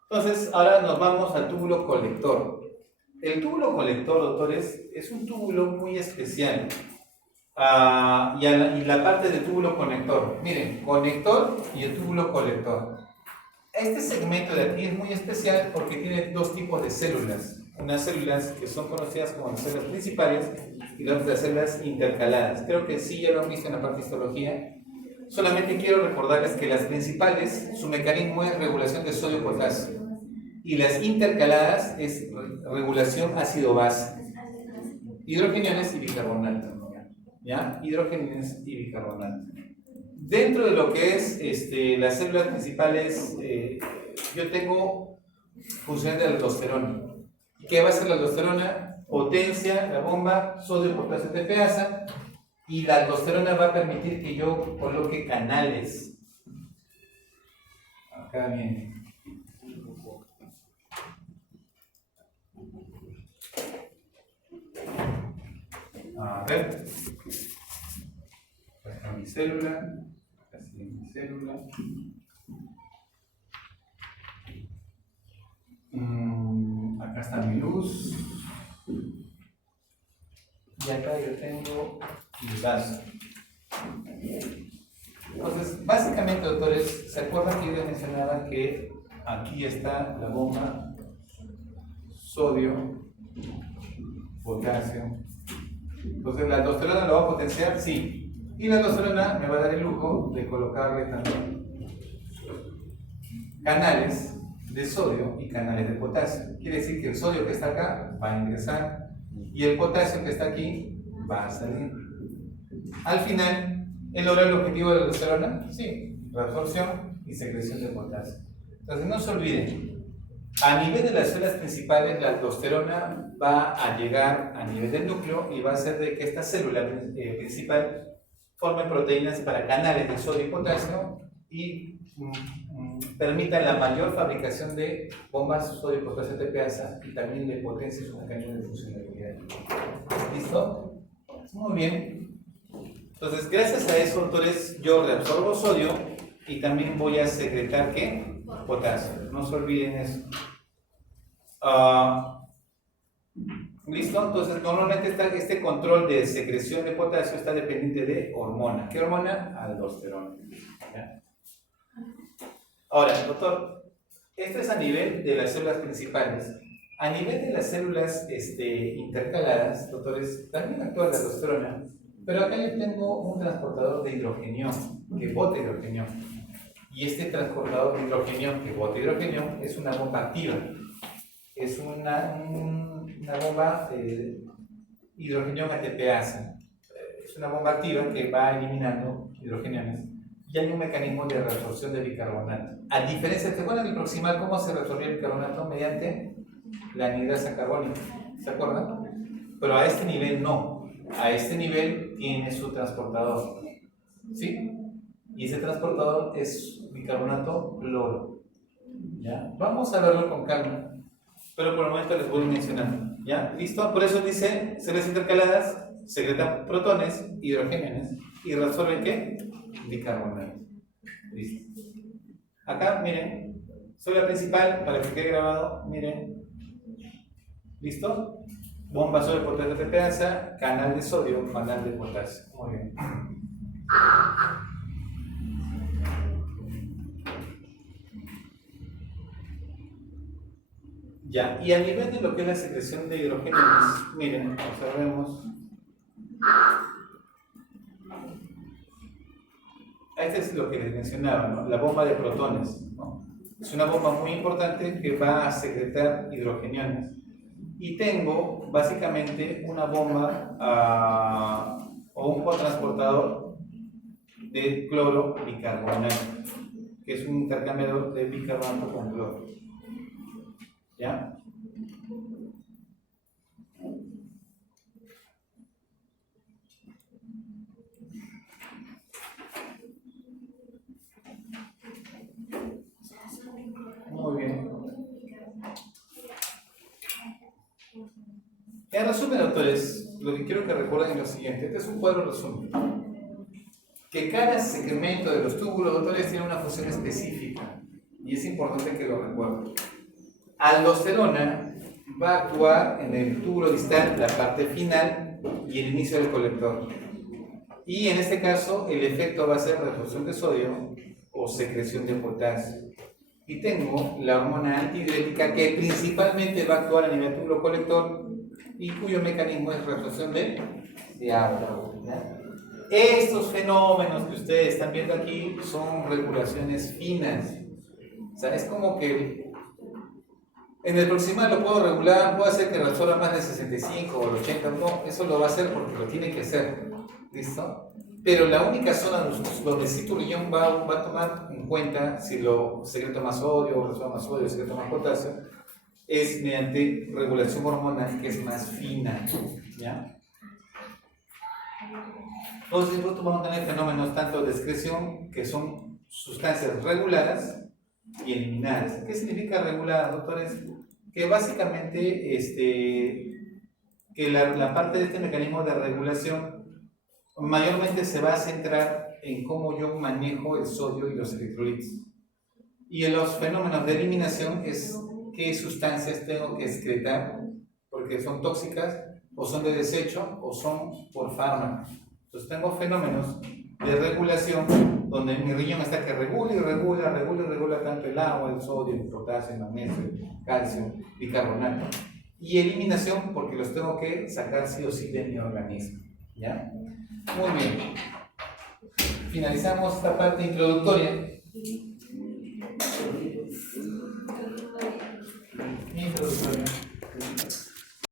Entonces, ahora nos vamos al túbulo colector. El túbulo colector, doctores, es un túbulo muy especial. Y la parte del túbulo conector. Miren, conector y el túbulo colector. Este segmento de aquí es muy especial porque tiene dos tipos de células. Unas células que son conocidas como las células principales y las otras células intercaladas. Creo que sí ya lo han visto en la parte de histología. Solamente quiero recordarles que las principales, su mecanismo es regulación de sodio-potasio. Y las intercaladas es regulación ácido-base. Hidrogeniones y bicarbonato. ¿Ya? Hidrogeniones y bicarbonato. Dentro de lo que es las células principales, yo tengo función de aldosterona. ¿Qué va a hacer la aldosterona? Potencia la bomba, sodio, potasio, TPasa, y la aldosterona va a permitir que yo coloque canales. Acá viene. A ver. Acá está mi célula. Acá sigue mi célula. Acá está mi luz. Y acá yo tengo mi vaso. Entonces, básicamente, doctores, ¿se acuerdan que yo les mencionaba que aquí está la bomba sodio, potasio? Entonces, ¿la aldosterona lo va a potenciar? Sí. Y la aldosterona me va a dar el lujo de colocarle también canales de sodio y canales de potasio. Quiere decir que el sodio que está acá va a ingresar y el potasio que está aquí va a salir. Al final, ¿él logra el objetivo de la aldosterona? Sí, reabsorción y secreción de potasio. Entonces, no se olviden, a nivel de las células principales, la aldosterona va a llegar a nivel del núcleo y va a hacer de que esta célula principal forme proteínas para canales de sodio y potasio y permita la mayor fabricación de bombas sodio, potasio, TPasa y también de potencia y sus mecanismos de funcionalidad. ¿Listo? Muy bien. Entonces, gracias a eso, doctores, yo reabsorbo sodio y también voy a secretar, ¿qué? Potasio. No se olviden eso. ¿Listo? Entonces, normalmente este control de secreción de potasio está dependiente de hormona. ¿Qué hormona? Aldosterona. ¿Ya? Ahora, doctor, esto es a nivel de las células principales. A nivel de las células intercaladas, doctores, también actúa la aldosterona, pero acá yo tengo un transportador de hidrogenión que bota hidrogenión. Y este transportador de hidrogenión que bota hidrogenión es una bomba activa. Es una bomba hidrogenión ATPasa. Es una bomba activa que va eliminando hidrogeniones. Y hay un mecanismo de reabsorción de bicarbonato. A diferencia, ¿te acuerdan del proximal cómo se reabsorbía el bicarbonato? Mediante la anhidrasa carbónica. ¿Se acuerdan? Pero a este nivel no. A este nivel tiene su transportador. ¿Sí? Y ese transportador es bicarbonato cloro. ¿Ya? Vamos a verlo con calma. Pero por el momento les voy mencionando. ¿Ya? ¿Listo? Por eso dice, células intercaladas secretan protones, hidrogeniones, y reabsorben ¿qué? Bicarbonato. Listo. Acá, miren, célula principal, para que quede grabado, miren. ¿Listo? Bomba sodio, potasio, TPasa, canal de sodio, canal de potasio. Muy bien. Ya, y a nivel de lo que es la secreción de hidrogeniones, miren, observemos. Este es lo que les mencionaba, ¿no? La bomba de protones, ¿no? Es una bomba muy importante que va a secretar hidrogeniones. Y tengo básicamente una bomba o un cotransportador de cloro bicarbonato, que es un intercambiador de bicarbonato con cloro. ¿Ya? Muy bien. En resumen, doctores, lo que quiero que recuerden es lo siguiente. Este es un cuadro resumen que cada segmento de los túbulos, doctores, tiene una función específica y es importante que lo recuerden. Aldosterona va a actuar en el túbulo distal, la parte final y el inicio del colector. Y en este caso, el efecto va a ser reabsorción de sodio o secreción de potasio. Y tengo la hormona antidiurética que principalmente va a actuar a nivel túbulo colector y cuyo mecanismo es reabsorción de agua, ¿ya? Estos fenómenos que ustedes están viendo aquí son regulaciones finas. O sea, es como que en el proximal lo puedo regular, puedo hacer que resuelva más de 65 o el 80, no, eso lo va a hacer porque lo tiene que hacer, ¿listo? Pero la única zona donde sí tu riñón va a tomar en cuenta si lo secreta más sodio o resuelve más sodio, secreta más potasio, es mediante regulación hormonal que es más fina, ¿ya? Entonces, nosotros vamos a tener fenómenos tanto de excreción, que son sustancias reguladas y eliminadas. ¿Qué significa reguladas, doctores? Que básicamente que la parte de este mecanismo de regulación mayormente se va a centrar en cómo yo manejo el sodio y los electrolitos. Y en los fenómenos de eliminación es qué sustancias tengo que excretar, porque son tóxicas, o son de desecho, o son por fármaco. Entonces tengo fenómenos de regulación donde mi riñón está que regula tanto el agua, el sodio, el potasio, el magnesio, el calcio, bicarbonato. Y eliminación porque los tengo que sacar sí o sí de mi organismo, ¿ya? Muy bien. Finalizamos esta parte introductoria. Introductoria.